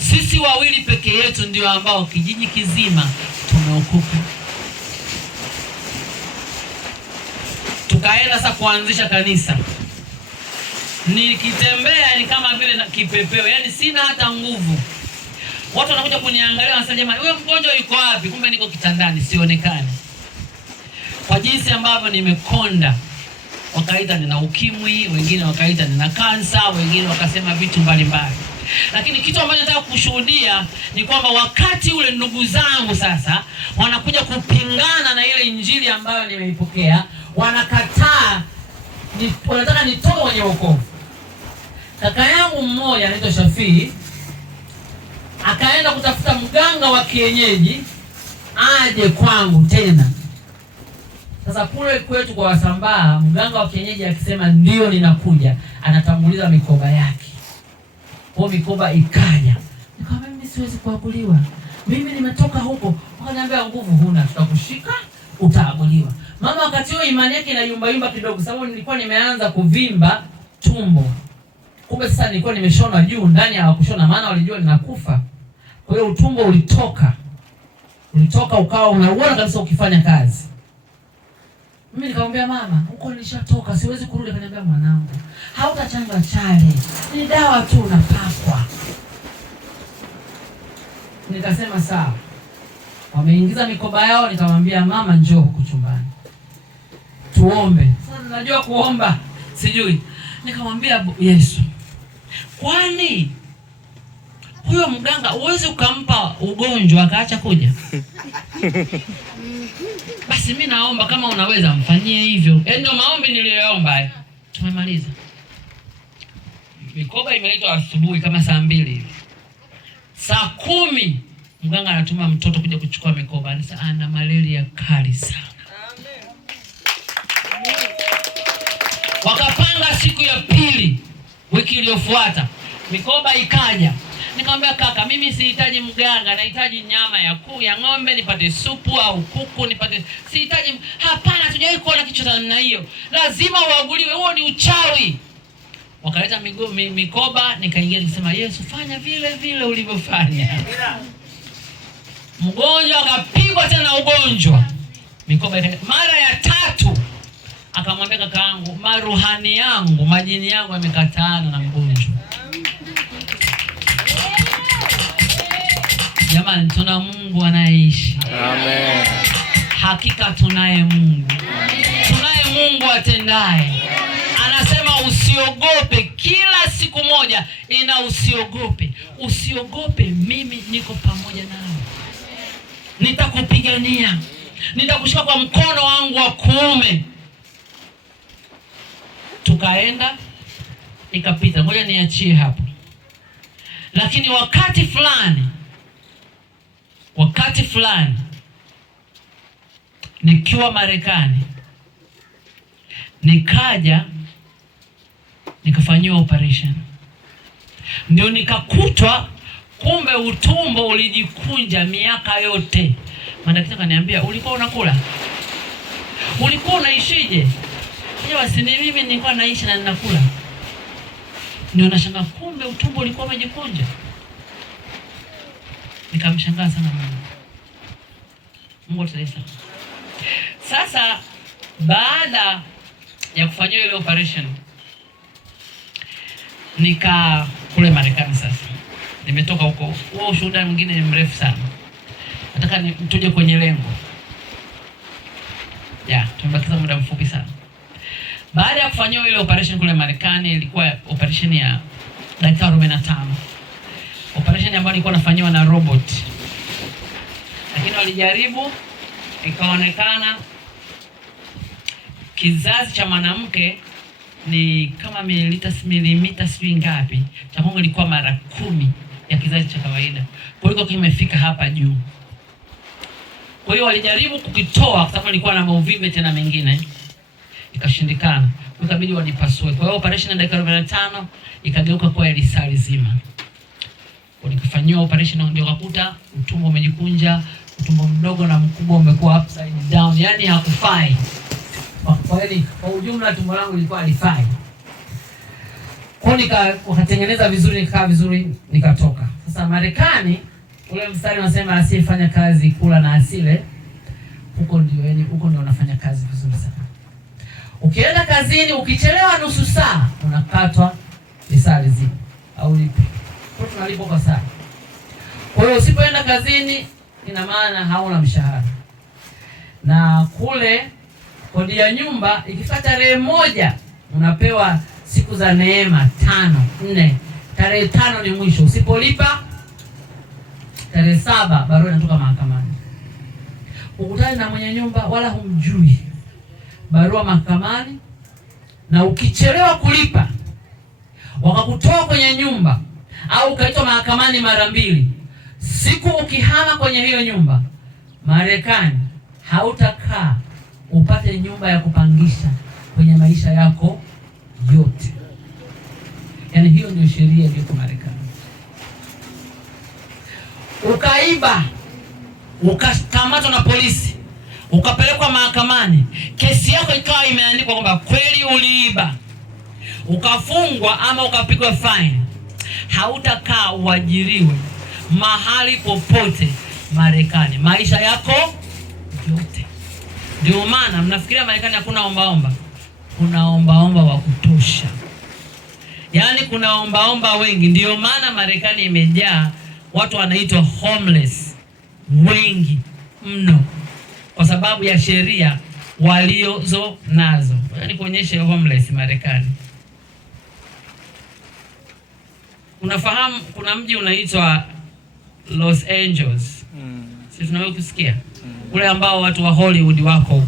Sisi wawili peke yetu ndio ambao kijiji kizima tumeokoka. Tukaenda sasa kuanzisha kanisa. Nikitembea ni kama vile na kipepeo, yaani sina hata nguvu. Watu wanakuja kuniangalia, wanasema, "Jamani, wewe mgonjwa yuko wapi?" Kumbe niko kitandani, sionekani. Kwa jinsi ambavyo nimekonda. Wakaita nina ukimwi, wengine wakaita nina kansa, wengine wakasema vitu mbalimbali. Lakini kitu ambacho nataka kushuhudia ni kwamba wakati ule ndugu zangu sasa wanakuja kupingana na ile injili ambayo nimeipokea, wanakataa, wanataka nitoke kwenye wokovu. Kaka yangu mmoja anaitwa Shafii akaenda kutafuta mganga wa kienyeji aje kwangu tena. Sasa kule kwetu kwa Wasambaa, mganga wa kienyeji akisema ndio ninakuja, anatanguliza mikoba yake. Kwa mikoba ikaja. Nikamwambia, "Mimi siwezi kuabuliwa. Mimi nimetoka huko." Wakaniambia, "Nguvu huna, tutakushika, utaabuliwa." Mama wakati huo imani yake ina yumba kidogo, sababu nilikuwa nimeanza kuvimba tumbo. Kumbe sasa nilikuwa nimeshona juu, ndani hawakushona, maana walijua ninakufa. Kwa hiyo utumbo ulitoka ukawa unauona kabisa ukifanya kazi. Mimi nikamwambia, "Mama, huko nilishatoka, siwezi kurudi." Akaniambia, "Mwanangu, hautachanga chale. Ni dawa tu unapakwa." Nikasema sawa. Wameingiza mikoba yao, nikamwambia, "Mama, njoo huku chumbani. Tuombe." Sasa najua kuomba, sijui. Nikamwambia, "Yesu, kwani huyo mganga uweze ukampa ugonjwa akaacha kuja?" "Basi mimi naomba kama unaweza mfanyie hivyo." Ndio maombi niliyoomba. Tumemaliza. Mikoba imeletwa asubuhi kama saa 2 hivi. Saa 10 mganga anatuma mtoto kuja kuchukua mikoba. Anasema ana malaria kali sana. Wakapanga siku ya pili wiki iliyofuata. Mikoba ikaja. Nikamwambia kaka, mimi sihitaji mganga, nahitaji nyama ya ng'ombe, nipate supu au kuku, sihitaji. Hapana, hatujawahi kuona kitu cha namna hiyo. Lazima uaguliwe, huo ni uchawi. Wakaleta mikoba, nikaingia nikisema, Yesu fanya vile vile ulivyofanya. Mgonjwa akapigwa tena ugonjwa. Mikoba mara ya 3 akamwambia kaka yangu, maruhani yangu, majini yangu yamekataana na mgonjwa. Jamani, tuna Mungu anaishi. Amen. Hakika tunaye Mungu. Tunaye Mungu atendaye. Anasema usiogope, kila siku moja ina usiogope. Usiogope, mimi niko pamoja nawe. Nitakupigania. Nitakushika kwa mkono wangu wa kuume. Tukaenda, ikapita. Ngoja niachie hapo. Lakini wakati fulani nikiwa Marekani, nikaja nikafanyiwa operation. Ndio nikakutwa kumbe utumbo ulijikunja miaka yote. Madaktari kaniambia, ulikuwa unakula? Ulikuwa unaishije? Basi ni mimi nilikuwa naishi na ninakula. Ndio nashangaa kumbe utumbo ulikuwa umejikunja. Nikamshangaa sana Mungu tueleza. Sasa baada ya kufanywa ile operation, nika kule Marekani sasa. Nimetoka huko. Huo ushuhuda mwingine ni mrefu sana. Nataka tuje kwenye lengo. Tumebakiza muda mfupi sana. Baada ya kufanywa ile operation kule Marekani, ilikuwa operation ya dakika 45. Operation ambayo ilikuwa inafanywa na robot. Lakini walijaribu, ikaonekana kizazi cha mwanamke ni kama milimita sijui ngapi. Cha Mungu ilikuwa mara 10 ya kizazi cha kawaida. Kwa hiyo kimefika hapa juu. Kwa hiyo walijaribu kukitoa kwa sababu ilikuwa na mauvimbe tena mengine. Ikashindikana. Ikabidi wanipasue. Kwa hiyo operation ya dakika 45 ikageuka kwa lisali zima. Walikafanywa operation ndio wakakuta utumbo umejikunja, utumbo mdogo na mkubwa umekuwa upside down. Yaani hakufai. Kwa hiyo kwa ujumla tumbo langu lilikuwa halifai. Kwa wakatengeneza vizuri, nikaa vizuri, nikatoka. Sasa Marekani ule mstari unasema asiyefanya kazi kula na asile. Huko ndio unafanya kazi vizuri sana. Ukienda kazini ukichelewa nusu saa unakatwa lisali zima au lipi. Kwa tunalipo kwa saa. Kwa hiyo usipoenda kazini ina maana hauna mshahara. Na kule kodi ya nyumba ikifika tarehe 1 unapewa siku za neema 4. Tarehe 5 ni mwisho. Usipolipa tarehe 7 barua inatoka mahakamani. Ukutane na mwenye nyumba wala humjui. Barua mahakamani, na ukichelewa kulipa wakakutoa kwenye nyumba au ukaitwa mahakamani mara 2. Siku ukihama kwenye hiyo nyumba Marekani, hautakaa upate nyumba ya kupangisha kwenye maisha yako yote. Yaani hiyo ndio sheria iliyo Marekani. Ukaiba, ukakamatwa na polisi, ukapelekwa mahakamani, kesi yako ikawa imeandikwa kwamba kweli uliiba, ukafungwa ama ukapigwa fine, hautakaa uajiriwe mahali popote Marekani maisha yako yote. Ndio maana mnafikiria Marekani hakuna ombaomba. Kuna ombaomba wa kutosha. Yaani kuna ombaomba wengi. Ndio maana Marekani imejaa watu wanaitwa homeless wengi mno, kwa sababu ya sheria waliozo nazo. Yaani kuonyesha homeless Marekani. Unafahamu kuna mji unaitwa Los Angeles. Sisi tunawe kusikia. Ule ambao watu wa Hollywood wako huko.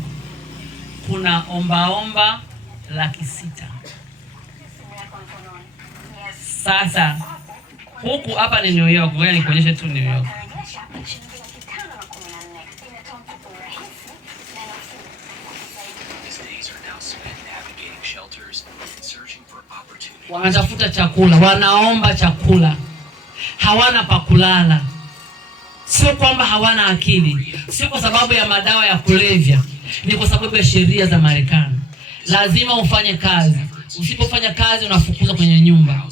Kuna ombaomba 600,000. Sasa huku hapa ni New York, ngoja nikuonyeshe tu New York. Wanatafuta chakula, wanaomba chakula, hawana pa kulala. Sio kwamba hawana akili, sio kwa sababu ya madawa ya kulevya, ni kwa sababu ya sheria za Marekani. Lazima ufanye kazi, usipofanya kazi unafukuzwa kwenye nyumba.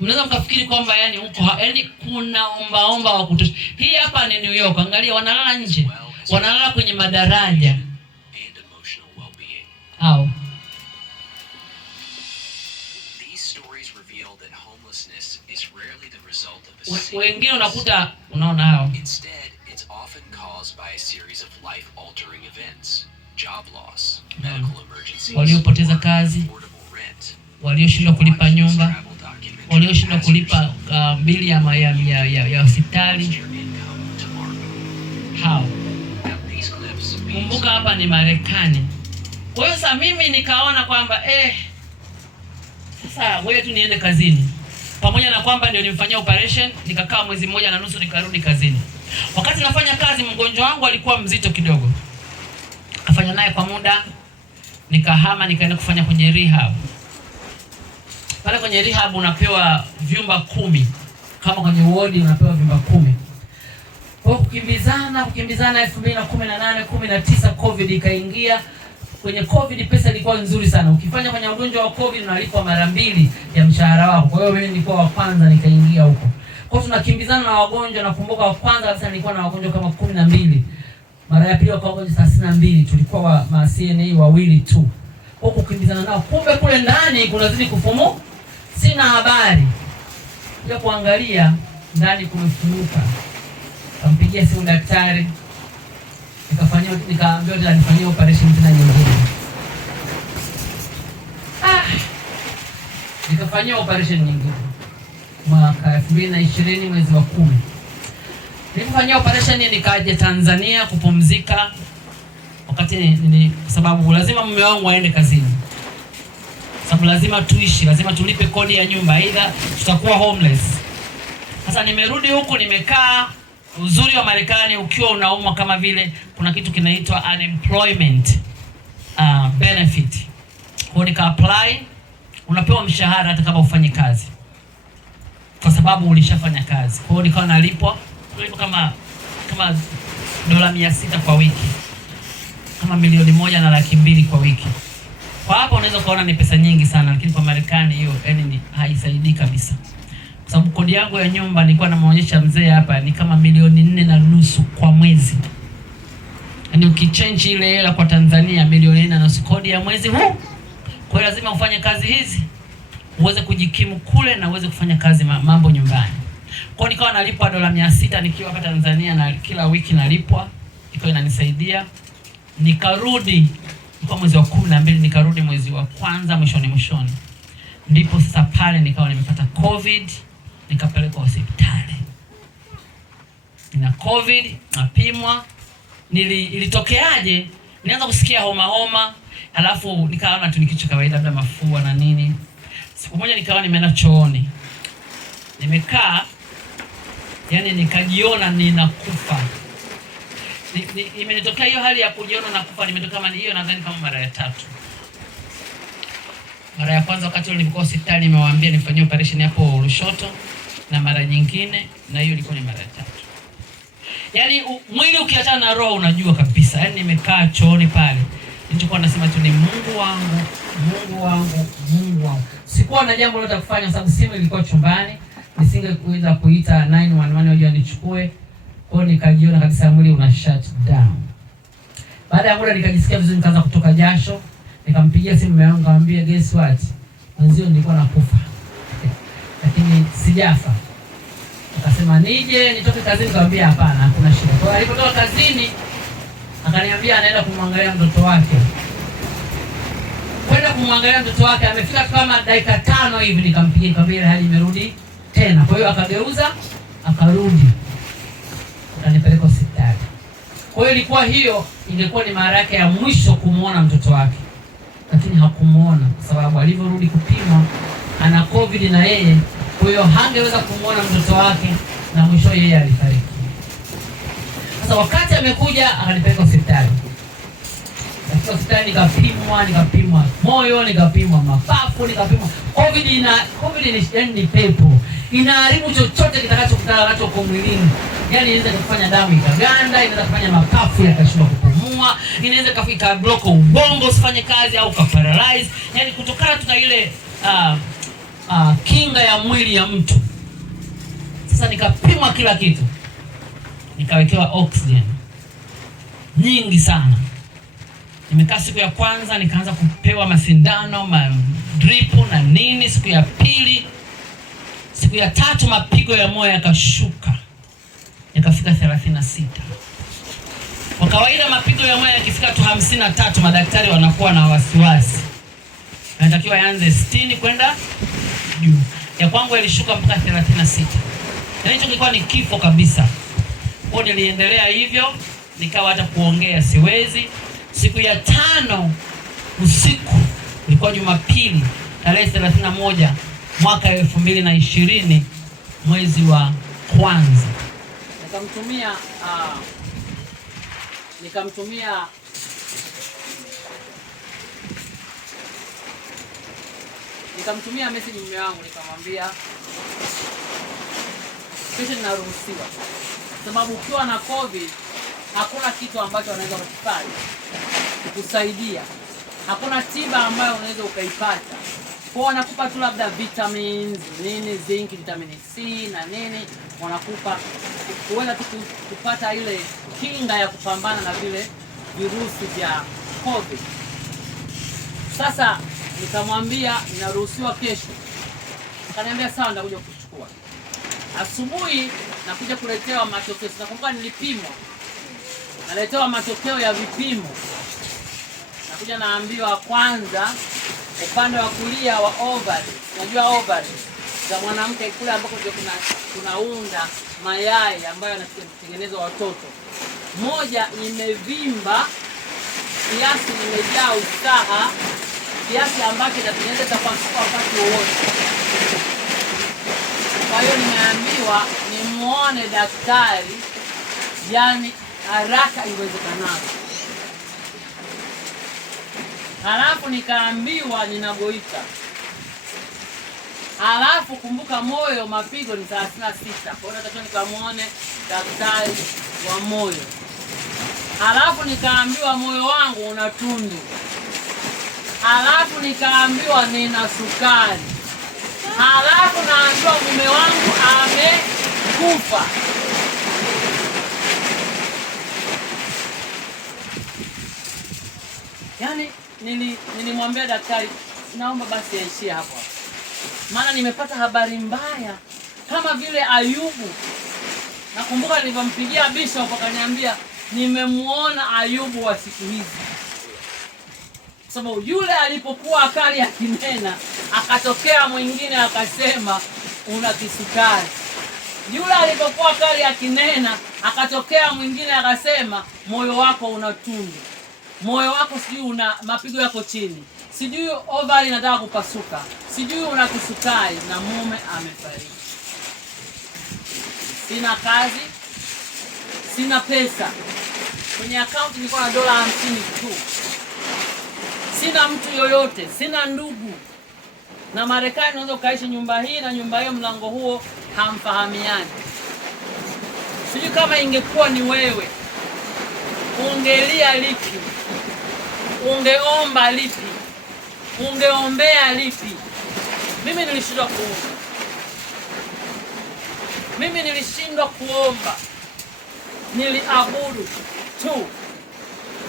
Mnaweza mkafikiri kwamba yani kuna omba wa kutosha. Hii hapa ni New York, angalia wanalala nje, wanalala kwenye madaraja. Hao wengine unakuta, unaona hao waliopoteza kazi, walioshindwa kulipa nyumba, walioshindwa kulipa bili ya hospitali. Hao kumbuka hapa ni Marekani. Kwa hiyo sasa mimi nikaona kwamba sasa wewe tu niende kazini. Pamoja na kwamba ndio nimfanyia operation, nikakaa mwezi mmoja na nusu nikarudi kazini. Wakati nafanya kazi mgonjwa wangu alikuwa mzito kidogo. Kafanya naye kwa muda, nikahama nikaenda kufanya kwenye rehab. Pale kwenye rehab unapewa vyumba 10. Kama kwenye ward unapewa vyumba 10. Kwa kukimbizana 2018, 19 COVID ikaingia. Kwenye COVID pesa ilikuwa nzuri sana. Ukifanya kwenye ugonjwa wa COVID unalipwa mara 2 ya mshahara wako. Kwa hiyo mimi nilikuwa wa kwanza nikaingia huko. Kwa hiyo tunakimbizana na wagonjwa, nakumbuka wa kwanza kabisa nilikuwa na wagonjwa kama 12. Mara ya pili wakawa wagonjwa 32, tulikuwa ma CNA wawili tu. Kwa kukimbizana nao, kumbe kule ndani kunazidi kufumu. Sina habari. Kuja kuangalia ndani kumefumuka. Kampigia simu daktari. Nikaambiwa tena nifanyie operation tena nyingine. Nikafanyia operation nyingine. Mwaka 2020 mwezi wa 10. Nilifanyia operation nikaje Tanzania kupumzika. Wakati kwa sababu lazima mume wangu aende kazini. Sababu lazima tuishi, lazima tulipe kodi ya nyumba, aidha tutakuwa homeless. Sasa nimerudi huku nimekaa. Uzuri wa Marekani ukiwa unaumwa kama vile kuna kitu kinaitwa unemployment benefit. Kwa nika apply, unapewa mshahara hata kama ufanye kazi. Kwa sababu ulishafanya kazi. Kwa hiyo nikawa nalipwa kama $600 kwa wiki. Kama $1.2 kwa wiki. Kwa hapo unaweza kuona ni pesa nyingi sana, lakini kwa Marekani hiyo ni haisaidii kabisa. Kwa sababu kodi yangu ya nyumba nilikuwa namuonyesha mzee hapa ni kama $4.5 kwa mwezi. Yaani ukichange ile hela kwa Tanzania $4.5 kodi ya mwezi huu. Kwa hiyo lazima ufanye kazi hizi uweze kujikimu kule na uweze kufanya kazi mambo nyumbani. Kwa hiyo nikawa nalipwa $600 nikiwa hapa Tanzania na kila wiki nalipwa. Ikawa inanisaidia. Nikarudi kwa mwezi wa 12, nikarudi mwezi wa kwanza mwishoni. Ndipo sasa pale nikawa nimepata COVID, nikapelekwa hospitali. Nina COVID, napimwa. Ilitokeaje? Nilianza kusikia homa, halafu nikaona tu ni kitu cha kawaida, labda mafua na nini. Siku moja nikawa nimeenda chooni. Nimekaa, yani nikajiona ninakufa. Imenitokea hiyo hali ya kujiona nakufa, nimetoka hiyo nadhani kama mara ya 3. Mara ya kwanza wakati nilikuwa hospitali nimewaambia nifanyie operation hapo Lushoto, na mara nyingine na hiyo ilikuwa ni mara ya 3. Yaani mwili ukiachana na roho unajua kabisa. Yaani nimekaa chooni pale. Nilichokuwa nasema tu ni Mungu wangu, Mungu wangu, Mungu wangu. Sikuwa na jambo lolote kufanya kwa sababu simu ilikuwa chumbani. Nisingeweza kuita 911 waje wanichukue. Kwa hiyo nikajiona kabisa mwili una shut down. Baada ya muda nikajisikia vizuri, nikaanza kutoka jasho. Nikampigia simu mume wangu nikamwambia guess what? Mwanzo nilikuwa nakufa. Lakini sijafa. Akasema nije nitoke kazini, nikamwambia hapana, hakuna shida. Kwa hiyo alipotoka kazini akaniambia anaenda kumwangalia mtoto wake. Kwenda kumwangalia mtoto wake, amefika kama dakika 5 hivi nikampigia nikamwambia hali imerudi tena. Kwa hiyo akageuza, akarudi. Akanipeleka hospitali. Kwa hiyo ilikuwa ni mara yake ya mwisho kumuona mtoto wake. Lakini hakumuona kwa sababu alivyorudi kupimwa ana COVID na yeye, kwa hiyo hangeweza kumuona mtoto wake na mwisho yeye alifariki. Sasa wakati amekuja akanipeleka hospitali. Hospitali nikapimwa moyo, nikapimwa mapafu, nikapimwa COVID ni pepo. Inaharibu chochote kitakachokutana kwa mwilini. Yaani inaweza kufanya damu ikaganda, inaweza kufanya mapafu yakashindwa kupumua, inaweza kafika block ubongo usifanye kazi au kaparalyze. Yaani kutokana tu na ile kinga ya mwili ya mtu. Sasa nikapimwa kila kitu. Nikawekewa oxygen nyingi sana. Nimekaa siku ya kwanza nikaanza kupewa masindano, drip na nini. Siku ya pili, siku ya tatu mapigo ya moyo yakashuka. Yakafika 36. Kwa kawaida mapigo ya moyo yakifika tu 53 madaktari wanakuwa na wasiwasi. Anatakiwa yaanze 60 kwenda juu. Ya kwangu ilishuka mpaka 36. Yaani hicho kilikuwa ni kifo kabisa. Kwa niliendelea hivyo, nikawa hata kuongea siwezi. Siku ya 5 usiku, ilikuwa Jumapili, tarehe 31 mwaka 2020 mwezi wa kwanza. Nikamtumia message mume wangu, nikamwambia kesho ninaruhusiwa. Sababu ukiwa na COVID hakuna kitu ambacho wanaweza kukifanya kukusaidia. Hakuna tiba ambayo unaweza ukaipata. Kwa wanakupa tu labda vitamins, nini, zinc, vitamin C na nini, wanakupa kuweza tu kupata ile kinga ya kupambana na vile virusi vya COVID. Sasa nikamwambia ninaruhusiwa kesho. Akaniambia sawa, nitakuja kuchukua. Asubuhi nakuja kuletewa matokeo. Nakumbuka nilipimwa. Naletewa matokeo ya vipimo. Nakuja naambiwa kwanza upande wa kulia wa ovary. Unajua ovary za mwanamke kule ambako ndio kunaunda mayai ambayo yanatengenezwa watoto. Moja imevimba kiasi, imejaa usaha kiasi ambacho kinatengeneza tapasuka wakati wowote. Kwa hiyo nimeambiwa nimuone daktari, yani haraka iwezekanavyo. Halafu nikaambiwa ninagoika. Halafu kumbuka moyo mapigo ni 36. Kwa hiyo nataka nikamuone daktari wa moyo. Halafu nikaambiwa moyo wangu una tundu. Halafu nikaambiwa nina sukari. Halafu naambiwa mume wangu amekufa. Yaani nilimwambia daktari, naomba basi aishie hapo. Maana nimepata habari mbaya kama vile Ayubu. Nakumbuka nilipompigia Bishop akaniambia nimemuona Ayubu wa siku hizi. Sababu yule alipokuwa akali akinena, akatokea mwingine akasema una kisukari. Yule alipokuwa akali akinena, akatokea mwingine akasema moyo wako una tundu. Moyo wako sijui una mapigo yako chini. Sijui ovary inataka kupasuka. Sijui una kisukari na mume amefariki. Sina kazi, sina pesa. Kwenye account nilikuwa na $50 tu. Sina mtu yoyote, sina ndugu. Na Marekani unaweza ukaishi nyumba hii na nyumba hiyo mlango huo hamfahamiani. Sijui kama ingekuwa ni wewe, ungelia lipi? Ungeomba lipi? Ungeombea lipi? Mimi nilishindwa kuomba. Niliabudu tu.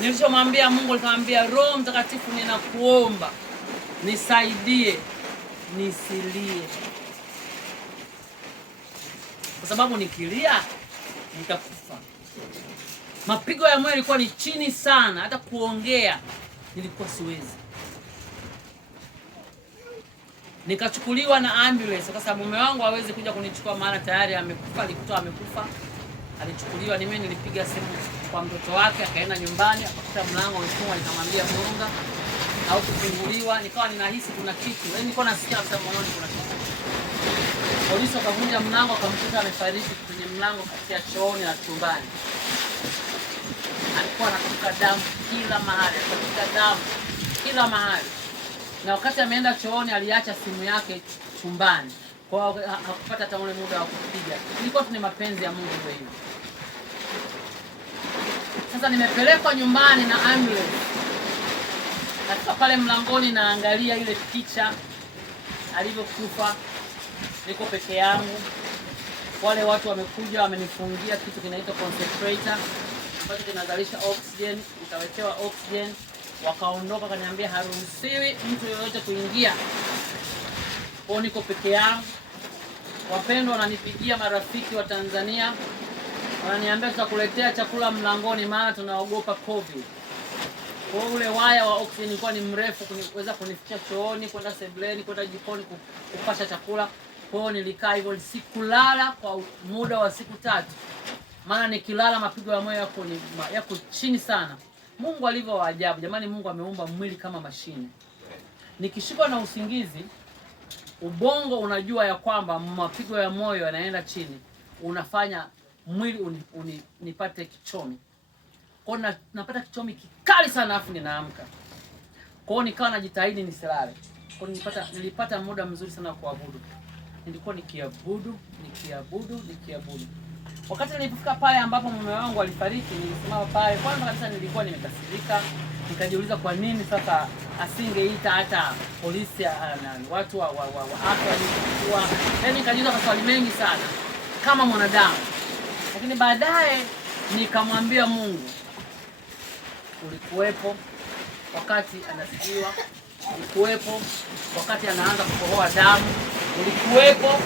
Nilichomwambia Mungu, nikamwambia Roho Mtakatifu, ninakuomba nisaidie nisilie. Kwa sababu nikilia nitakufa. Mapigo ya moyo yalikuwa ni chini sana, hata kuongea nilikuwa siwezi. Nikachukuliwa na ambulance kwa sababu mume wangu hawezi kuja kunichukua maana tayari amekufa, alikuwa amekufa. Alichukuliwa, mimi nilipiga simu kwa mtoto wake, akaenda nyumbani, akakuta mlango umefungwa, nikamwambia funga. au kufunguliwa, nikawa ninahisi kuna kitu. Yaani nilikuwa nasikia kabisa moyoni kuna kitu. Polisi wakavunja mlango, akamkuta amefariki kwenye mlango kati ya chooni na chumbani. Alikuwa anatoka damu kila mahali, anatoka damu kila mahali. Na wakati ameenda chooni aliacha simu yake chumbani. Kwa hiyo hakupata hata ule muda wa kupiga. Ilikuwa tu ni mapenzi ya Mungu hivyo. Sasa nimepelekwa nyumbani na ambulance. Katika pale mlangoni naangalia ile picha alivyokufa. Niko peke yangu. Wale watu wamekuja wamenifungia kitu kinaitwa concentrator ambacho kinazalisha oxygen, utawekewa oxygen. Wakaondoka kaniambia haruhusiwi mtu yoyote kuingia. Kwa niko peke yangu. Wapendwa wananipigia marafiki wa Tanzania. Wananiambia tutakuletea chakula mlangoni maana tunaogopa COVID. Kwa ule waya wa oxygen ulikuwa ni mrefu kuweza kunifikia chooni, kwenda sebuleni, kwenda jikoni kupasha chakula. Kwa hiyo nilikaa hivyo, sikulala kwa muda wa siku 3. Maana nikilala mapigo ya moyo yako chini sana. Mungu alivyo wa ajabu. Jamani, Mungu ameumba mwili kama mashine. Nikishikwa na usingizi, ubongo unajua ya kwamba mapigo ya moyo yanaenda chini. Unafanya mwili nipate kichomi. Kwa hiyo napata kichomi kikali sana afu ninaamka. Kwa hiyo nikawa najitahidi nisilale. Kwa hiyo nilipata muda mzuri sana kuabudu. Nilikuwa nikiabudu. Wakati nilipofika pale ambapo mume wangu alifariki, nilisimama pale. Kwanza kabisa nilikuwa nimekasirika. Nikajiuliza kwa nini sasa asingeita hata polisi na watu wa afya walikuwa. Yaani nikajiuliza maswali mengi sana kama mwanadamu. Lakini baadaye nikamwambia Mungu, ulikuwepo wakati anasikiwa, ulikuwepo wakati anaanza kukohoa damu, ulikuwepo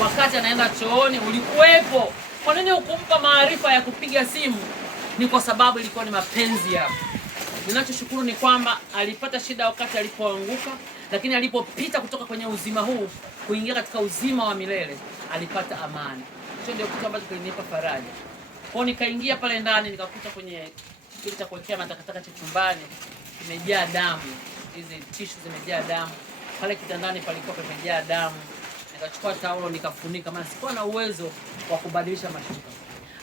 wakati anaenda chooni, ulikuwepo. Kwa nini hukumpa maarifa ya kupiga simu? Ni kwa sababu ilikuwa ni mapenzi yako. Ninachoshukuru ni kwamba alipata shida wakati alipoanguka, lakini alipopita kutoka kwenye uzima huu kuingia katika uzima wa milele, alipata amani. Hicho ndio kitu ambacho kilinipa faraja. Kwa nikaingia pale ndani nikakuta kwenye kile cha kuwekea matakataka cha chumbani kimejaa damu. Hizi tishu zimejaa damu. Pale kitandani palikuwa pamejaa damu. Nikachukua taulo nikafunika, maana sikuwa na uwezo wa kubadilisha mashuka.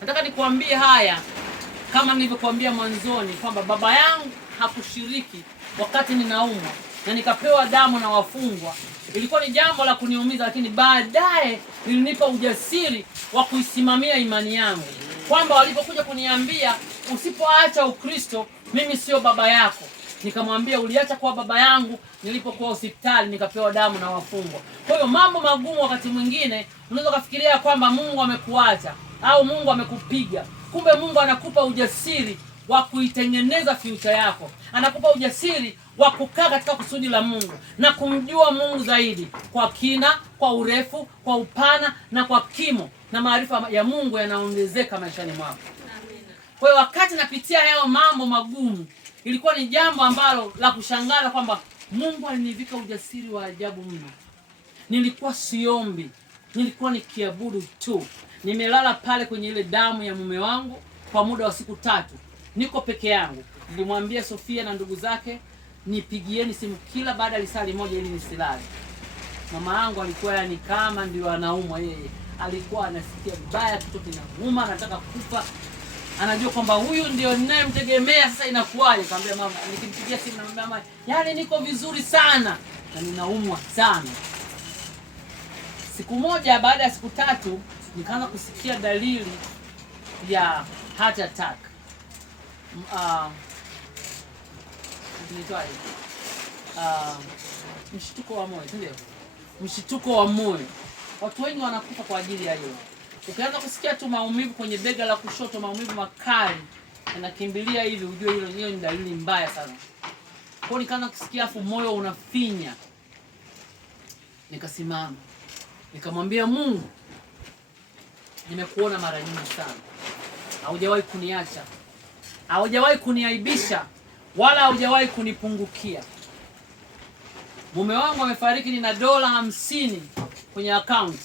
Nataka nikuambie haya kama nilivyokuambia mwanzoni kwamba baba yangu hakushiriki wakati ninaumwa na nikapewa damu na wafungwa. Ilikuwa ni jambo la kuniumiza, lakini baadaye ilinipa ujasiri wa kuisimamia imani yangu. Kwamba walipokuja kuniambia usipoacha Ukristo mimi sio baba yako, nikamwambia uliacha kwa baba yangu nilipokuwa hospitali nikapewa damu na wafungwa. Kwa hiyo mambo magumu wakati mwingine unaweza kufikiria kwamba Mungu amekuacha au Mungu amekupiga. Kumbe Mungu anakupa ujasiri wa kuitengeneza future yako. Anakupa ujasiri wa kukaa katika kusudi la Mungu na kumjua Mungu zaidi kwa kina, kwa urefu, kwa upana na kwa kimo, na maarifa ya Mungu yanaongezeka maishani mwako. Kwa hiyo wakati napitia hayo mambo magumu, ilikuwa ni jambo ambalo la kushangaza kwamba Mungu alinivika ujasiri wa ajabu mno. Nilikuwa siombi, nilikuwa nikiabudu tu. Nimelala pale kwenye ile damu ya mume wangu kwa muda wa siku 3. Niko peke yangu. Nilimwambia Sofia na ndugu zake nipigieni simu kila baada ya lisali moja ili nisilale. Mama yangu alikuwa yani kama ndio anaumwa yeye. Alikuwa anasikia vibaya, kitu kinauma, anataka kufa. Anajua kwamba huyu ndio ninayemtegemea, sasa inakuwaje? Kaambia mama, nikimpigia simu na mama, yani niko vizuri sana na ninaumwa sana. Siku moja baada ya siku 3 nikaanza kusikia dalili ya heart attack. Mshtuko wa moyo, ndio? Mshtuko wa moyo. Watu wengi wanakufa kwa ajili ya hiyo. Ukianza kusikia tu maumivu kwenye bega la kushoto, maumivu makali, yanakimbilia hivi, ujue hiyo ni dalili mbaya sana. Kwa hiyo nikaanza kusikia afu moyo unafinya. Nikasimama. Nikamwambia Mungu, nimekuona mara nyingi sana. Haujawahi kuniacha. Haujawahi kuniaibisha wala haujawahi kunipungukia. Mume wangu amefariki, nina $50 kwenye account.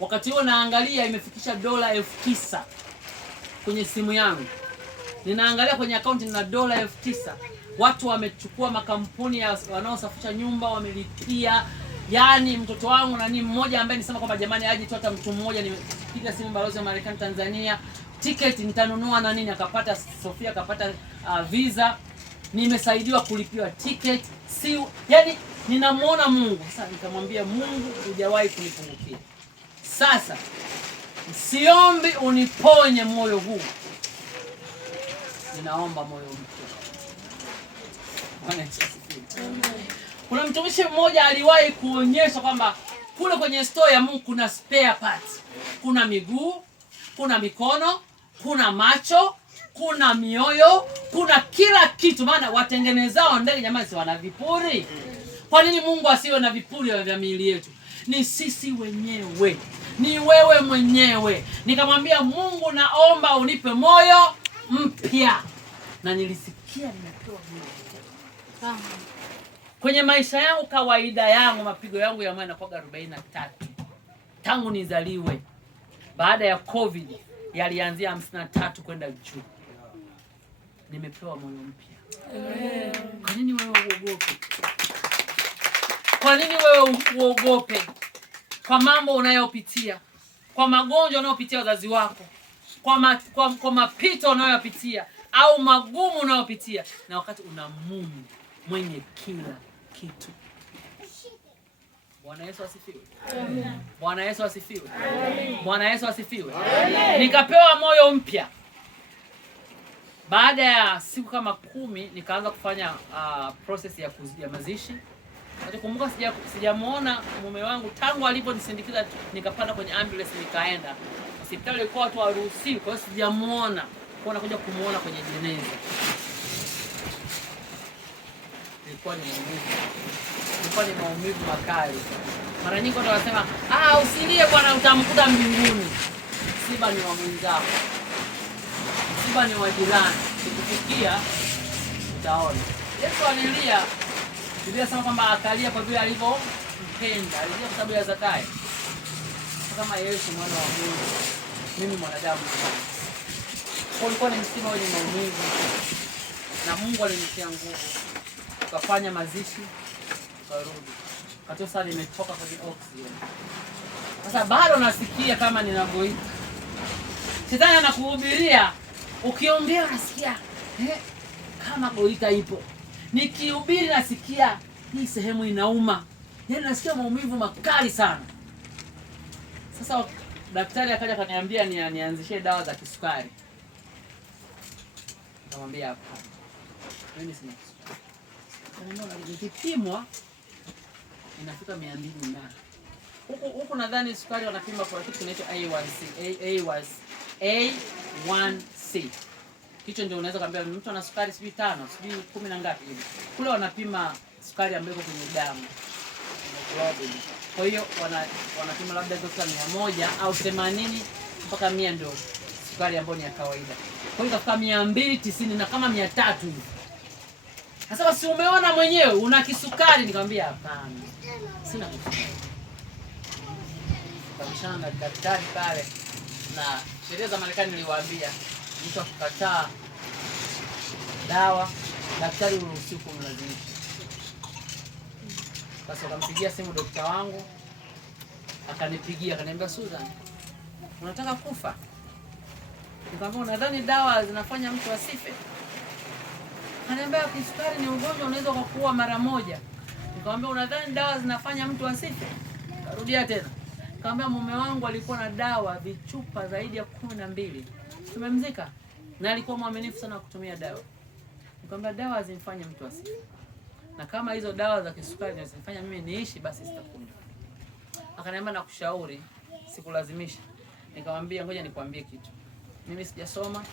Wakati huo naangalia imefikisha $9,000 kwenye simu yangu. Ninaangalia kwenye account nina $9,000. Watu wamechukua makampuni wanaosafisha nyumba wamelipia. Yaani mtoto wangu nani mmoja ambaye nisema kwamba jamani aje tu hata mtu mmoja, nimepiga simu balozi wa Marekani Tanzania, tiketi nitanunua na nini, akapata Sofia akapata visa, nimesaidiwa kulipiwa tiketi. Yaani ninamuona Mungu. Sasa nikamwambia Mungu, hujawahi kunipungukia. Sasa siombi uniponye moyo huu, ninaomba moyo mpya. Bwana asifiwe. Kuna mtumishi mmoja aliwahi kuonyesha kwamba kule kwenye store ya Mungu kuna spare parts. Kuna miguu, kuna mikono, kuna macho, kuna mioyo, kuna kila kitu. Maana watengenezao ndege jamani, si wana vipuri? Kwa nini Mungu asiwe na vipuri vya miili yetu? Ni sisi wenyewe, ni wewe mwenyewe. Nikamwambia Mungu, naomba unipe moyo mpya, na nilisikia nimepewa moyo mpya. Kwenye maisha yangu kawaida yangu, mapigo yangu ya moyo yanakuwa 43 tangu nizaliwe. Baada ya COVID yalianzia 53 kwenda juu. Nimepewa moyo mpya. Kwa nini wewe uogope? Kwa nini wewe uogope? Kwa mambo unayopitia, kwa magonjwa unayopitia wazazi wako, kwa mapito unayopitia au magumu unayopitia, na wakati una Mungu mwenye kila kitu. Bwana Yesu asifiwe. Amen. Bwana Yesu asifiwe. Amen. Bwana Yesu asifiwe. Amen. Nikapewa moyo mpya. Baada ya siku kama 10 nikaanza kufanya process ya mazishi. Nakumbuka sijamuona mume wangu tangu aliponisindikiza, nikapanda kwenye ambulance nikaenda. Hospitali ilikuwa watu hawaruhusiwi, kwa hiyo sijamuona. Kwa nakuja kumuona kwenye jeneza. Ilikuwa ni maumivu makali. Mara nyingi watu wanasema, usilie bwana, utamkuta mbinguni. Msiba ni wa mwenzako. Msiba ni wa jirani. Ukifikia utaona. Yesu alilia. Biblia inasema kwamba akalia kwa vile alivyompenda. Alilia kwa sababu ya Zakayo. Kama Yesu mwana wa Mungu, mimi mwanadamu. Kulikuwa ni msiba wenye maumivu. Na Mungu alinitia nguvu. Tukafanya mazishi, tukarudi. Kato sasa nimetoka kwenye oxygen. Sasa bado nasikia kama ninagoita. Shetani anakuhubiria, ukiongea unasikia kama goita ipo. Nikihubiri nasikia hii sehemu inauma. Yaani nasikia maumivu makali sana. Sasa daktari akaja akaniambia nianzishie dawa za kisukari. Nikamwambia hapana. Mimi sina kisukari. Nikipimwa inafika 200 na. Huko nadhani sukari wanapima kwa kitu kinaitwa A1C. Hicho ndio unaweza kuambia mtu ana sukari sijui 5, sijui 10 na ngapi hivi. Kule wanapima sukari ambayo iko kwenye damu. Kwa hiyo wanapima labda kutoka 100 au 80 mpaka 100 ndio sukari ambayo ni ya kawaida. Kwa hiyo kafika 290 na kama 300 hivi. Sasa si umeona mwenyewe una kisukari? Nikamwambia hapana. Sina kisukari. Kamishana na daktari pale, na sheria za Marekani niliwaambia mtu akikataa dawa daktari uruhusiwa kumlazimisha. Sasa akampigia simu daktari wangu, akanipigia akaniambia, Susan, unataka kufa? Nikamwambia unadhani dawa zinafanya mtu asife? Ananiambia kisukari ni ugonjwa unaweza kukuua mara moja. Nikamwambia unadhani dawa zinafanya mtu asife? Karudia tena. Nikamwambia mume wangu alikuwa na dawa vichupa zaidi ya 12. Tumemzika. Na alikuwa mwaminifu sana kutumia dawa. Nikamwambia dawa hazimfanye mtu asife. Na kama hizo dawa za kisukari zinafanya mimi niishi, basi sitakunywa. Akaniambia nakushauri, sikulazimisha. Nikamwambia ngoja nikwambie kitu. Mimi sijasoma,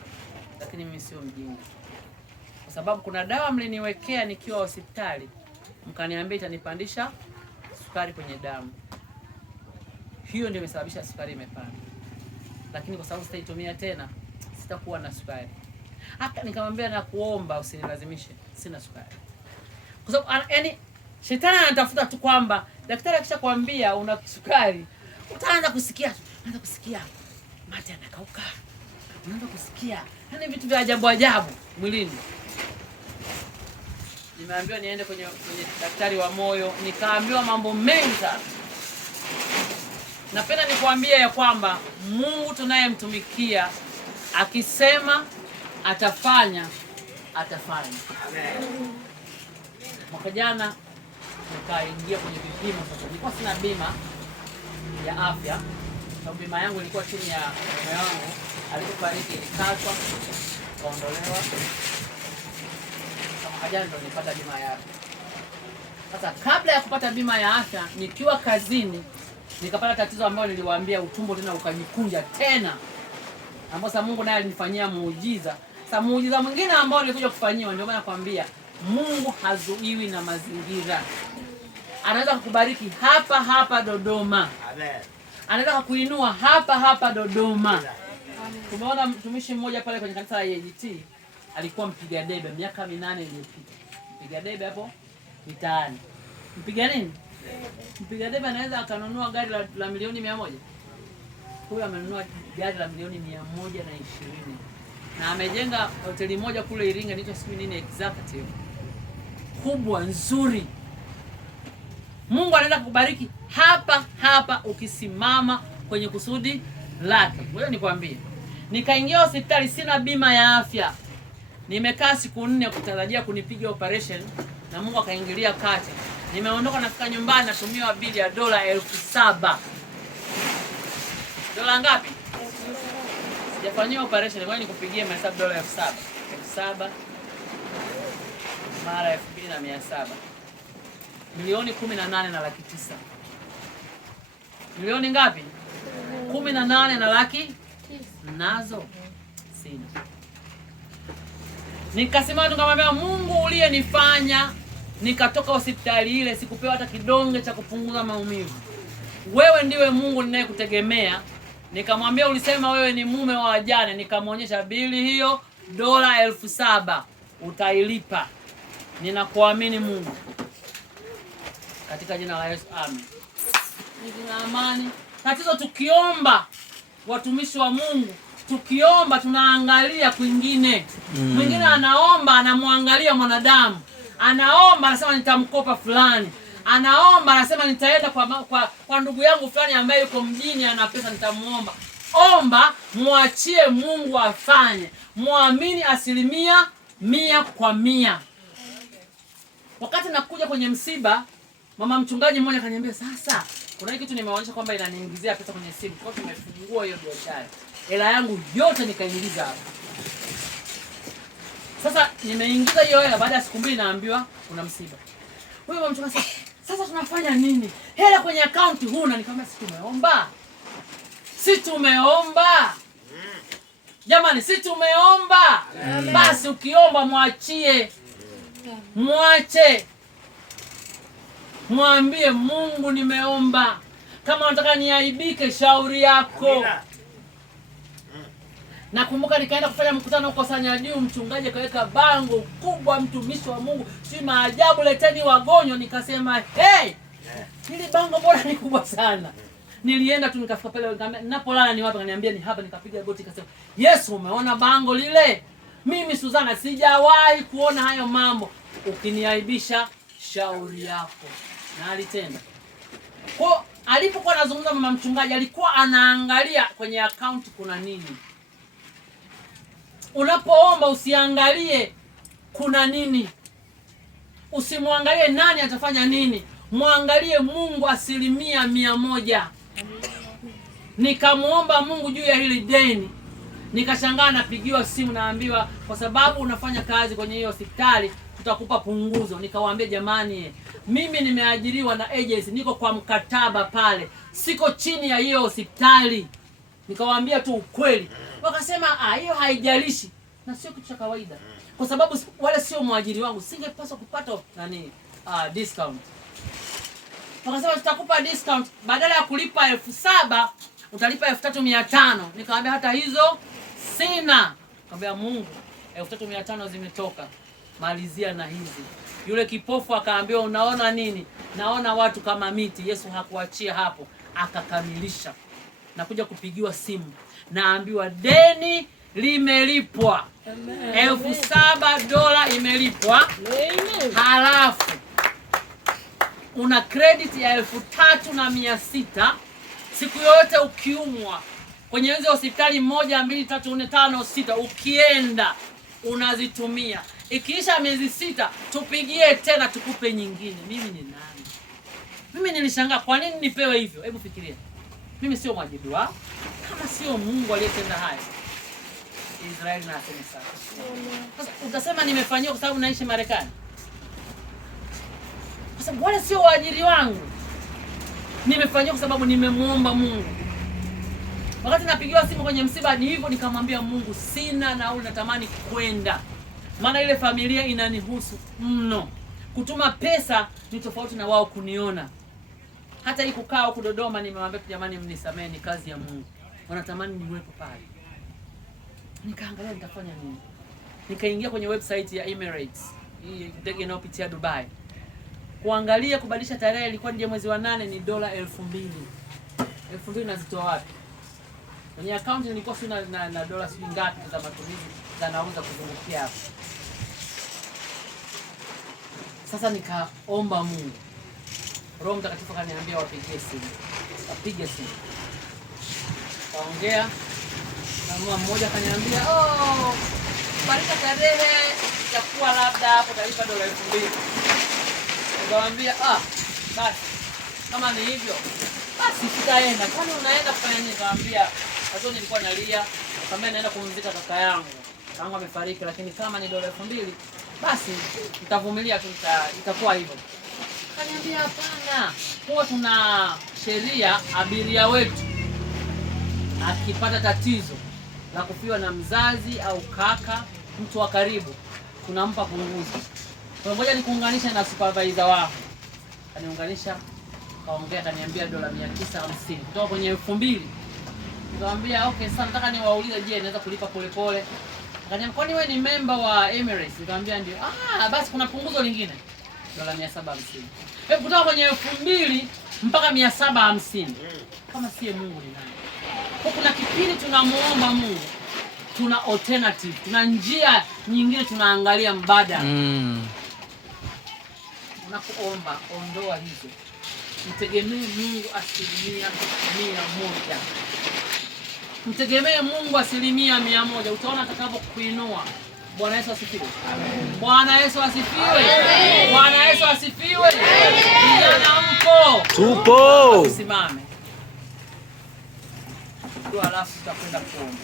lakini mimi sio mjinga. Kwa sababu kuna dawa mliniwekea nikiwa hospitali, mkaniambia itanipandisha sukari kwenye damu. Hiyo ndio imesababisha sukari imepanda. Lakini kwa sababu sitaitumia tena, sitakuwa na sukari. Hata nikamwambia na kuomba usinilazimishe, sina sukari. Kwa sababu yani shetani anatafuta tu kwamba daktari akishakwambia una sukari, utaanza kusikia mate yanakauka. Unaanza kusikia yani vitu vya ajabu ajabu mwilini. nimeambiwa niende kwenye daktari wa moyo, nikaambiwa mambo mengi sana. Napenda nikwambie ya kwamba Mungu tunayemtumikia akisema atafanya, atafanya. Amen. Mwaka jana nikaingia kwenye vipimo. Sasa nilikuwa sina bima ya afya, sababu bima yangu ilikuwa chini ya mume wangu. Alipofariki ilikatwa, kaondolewa. Mwaka jana ndo nilipata bima ya afya. Sasa kabla ya kupata bima ya afya, nikiwa kazini nikapata tatizo ambalo niliwaambia, utumbo tena ukajikunja tena, ambapo sasa Mungu naye alinifanyia muujiza. Sasa muujiza mwingine ambao nilikuja kufanyiwa, ndio maana nakwambia Mungu hazuiwi na mazingira. Anaweza kukubariki hapa hapa Dodoma. Amen. Anaweza kukuinua hapa hapa Dodoma. Tumeona mtumishi mmoja pale kwenye kanisa la AGT alikuwa mpiga debe miaka 8 iliyopita. Mpiga debe hapo mitaani. Mpiga nini? Mpiga debe anaweza akanunua gari la milioni 100. Huyu amenunua gari la milioni 120. Na amejenga hoteli moja kule Iringa inaitwa sijui nini Executive. Kubwa nzuri. Mungu anaweza kukubariki hapa hapa ukisimama kwenye kusudi lake. Wewe nikwambie, nikaingia hospitali sina bima ya afya. Nimekaa siku 4 kutarajia kunipiga operation na Mungu akaingilia kati. Nimeondoka nafika nyumbani natumiwa bili ya $7,000. Dola ngapi? Sijafanyia operation, ngoja nikupigie mahesabu $7,000. 7,000 mara 2,700. Milioni 18,900,000. Milioni ngapi? 18,900,000. Nazo sina. Nikasema nikamwambia Mungu uliyenifanya nikatoka hospitali ile sikupewa hata kidonge cha kupunguza maumivu. Wewe ndiwe Mungu ninayekutegemea. Nikamwambia ulisema wewe ni mume wa wajane, nikamwonyesha bili hiyo $7,000 utailipa. Ninakuamini Mungu. Katika jina la Yesu, amen. Nina amani. Tatizo tukiomba, watumishi wa Mungu, tukiomba tunaangalia kwingine. Mwingine anaomba anamwangalia mwanadamu. Anaomba anasema nitamkopa fulani. Anaomba anasema nitaenda kwa ndugu yangu fulani ambaye yuko mjini ana pesa nitamuomba. Omba, muachie Mungu afanye. Muamini 100%. Wakati nakuja kwenye msiba, mama mchungaji mmoja kaniambia, sasa kuna kitu nimeonyesha kwamba inaniingizia pesa kwenye simu. Kwa hiyo tumefungua hiyo biashara. Hela yangu yote nikaingiza hapo. Sasa nimeingiza hiyo hela, baada ya siku 2 naambiwa kuna msiba. Wewe mama mchungaji, sasa tunafanya nini? Hela kwenye account huna. Nikamwambia si tumeomba. Si tumeomba. Jamani, si tumeomba. Basi ukiomba muachie. Muache. Mwambie Mungu nimeomba. Kama unataka niaibike shauri yako. Nakumbuka nikaenda kufanya mkutano huko Sanyajuu, mchungaji kaweka bango kubwa, mtumishi wa Mungu, si maajabu leteni wagonjwa. Nikasema hey, hili bango bora ni kubwa sana. Nilienda tu nikafika pale, nikamwambia ninapolala ni wapi? Akaniambia ni hapa. Nikapiga goti nikasema Yesu, umeona bango lile? Mimi Suzana sijawahi kuona hayo mambo. Ukiniaibisha shauri yako. Na alitenda. Kwa alipokuwa anazungumza mama mchungaji alikuwa anaangalia kwenye account kuna nini. Unapoomba usiangalie kuna nini. Usimwangalie nani atafanya nini. Muangalie Mungu 100%. Nikamuomba Mungu juu ya hili deni. Nikashangaa napigiwa simu naambiwa kwa sababu unafanya kazi kwenye hiyo hospitali tutakupa punguzo. Nikawaambia jamani, mimi nimeajiriwa na agency, niko kwa mkataba pale. Siko chini ya hiyo hospitali. Nikawaambia tu ukweli. Wakasema hiyo haijalishi. Na sio kitu cha kawaida. Kwa sababu wale sio mwajiri wangu, singepaswa kupata discount. Wakasema tutakupa discount, badala ya kulipa 7,000 utalipa 3,500. Nikamwambia hata hizo sina. Nikamwambia Mungu 3,500 zimetoka. Malizia na hizi. Yule kipofu akaambiwa unaona nini? Naona watu kama miti. Yesu hakuachia hapo, akakamilisha. Nakuja kupigiwa simu. Naambiwa deni limelipwa. 7,000 dola imelipwa. Halafu una credit ya 3,600. Siku yote ukiumwa kwenye hizo hospitali 1, 2, 3, 4, 5, 6 ukienda unazitumia. Ikiisha miezi 6 tupigie tena tukupe nyingine. Mimi ni nani? Mimi nilishangaa kwa nini nipewe hivyo. Hebu fikiria. Mimi sio mwajibu wao. Kama sio Mungu aliyetenda haya. Israeli na aseme sana. Sasa utasema nimefanyiwa kwa sababu naishi Marekani. Kwa sababu wale sio waajiri wangu. Nimefanyiwa kwa sababu nimemuomba Mungu. Wakati napigiwa simu kwenye msiba ni hivyo, nikamwambia Mungu sina nauli, natamani kwenda. Maana ile familia inanihusu mno. Kutuma pesa ni tofauti na wao kuniona. Hata hii kukaa huko Dodoma nimemwambia jamani mnisamee, ni kazi ya Mungu. Wanatamani niwepo pale. Nikaangalia nitafanya nini. Nikaingia kwenye website ya Emirates, hii ndege inayopitia Dubai. Kuangalia kubadilisha tarehe ilikuwa ni mwezi wa 8 ni dola 2,000. 2,000 nazitoa wapi? Kwenye account nilikuwa sina na dola shilingi ngapi za matumizi za nauza kuzungukia hapo. Sasa nikaomba Mungu. Roho Mtakatifu akaniambia wapigie simu. Wapige simu. Kaongea. Na mmoja akaniambia, "Barika tarehe itakuwa labda hapo talipa dola 2,000." Nikamwambia, basi kama ni hivyo, basi tutaenda. Kwani unaenda kufanya nini? Nikamwambia, "Hapo nilikuwa nalia, nikamwambia naenda kumzika kaka yangu. Kaka amefariki, lakini kama ni dola 2,000, basi nitavumilia tu, itakuwa hivyo." Akaniambia, "Hapana. Huwa tuna sheria abiria wetu akipata tatizo la kufiwa na mzazi au kaka, mtu wa karibu, tunampa punguzo. Kwa ngoja nikuunganisha na supervisor wako." Kaniunganisha, kaongea, kaniambia dola 950 kutoka kwenye 2,000. Nikamwambia, "Okay, sasa nataka niwaulize, je, naweza kulipa pole pole?" Akaniambia, "Kwani wewe ni member wa Emirates?" Nikamwambia, "Ndio." Basi kuna punguzo lingine dola 750. Hebu kutoka kwenye 2,000 mpaka 750. Kama siye Mungu ni nani? Kwa kuna kipindi tunamuomba Mungu, tuna alternative, tuna njia nyingine, tunaangalia mbadala. Unapoomba ondoa hizo. Mtegemee Mungu 100%. Mtegemee Mungu 100%. Utaona atakapokuinua. Bwana Yesu asifiwe. Amen. Bwana Yesu asifiwe. Amen. Bwana Yesu asifiwe. Vijana mpo? Tupo. Usimame. Alafu tutakwenda kuomba.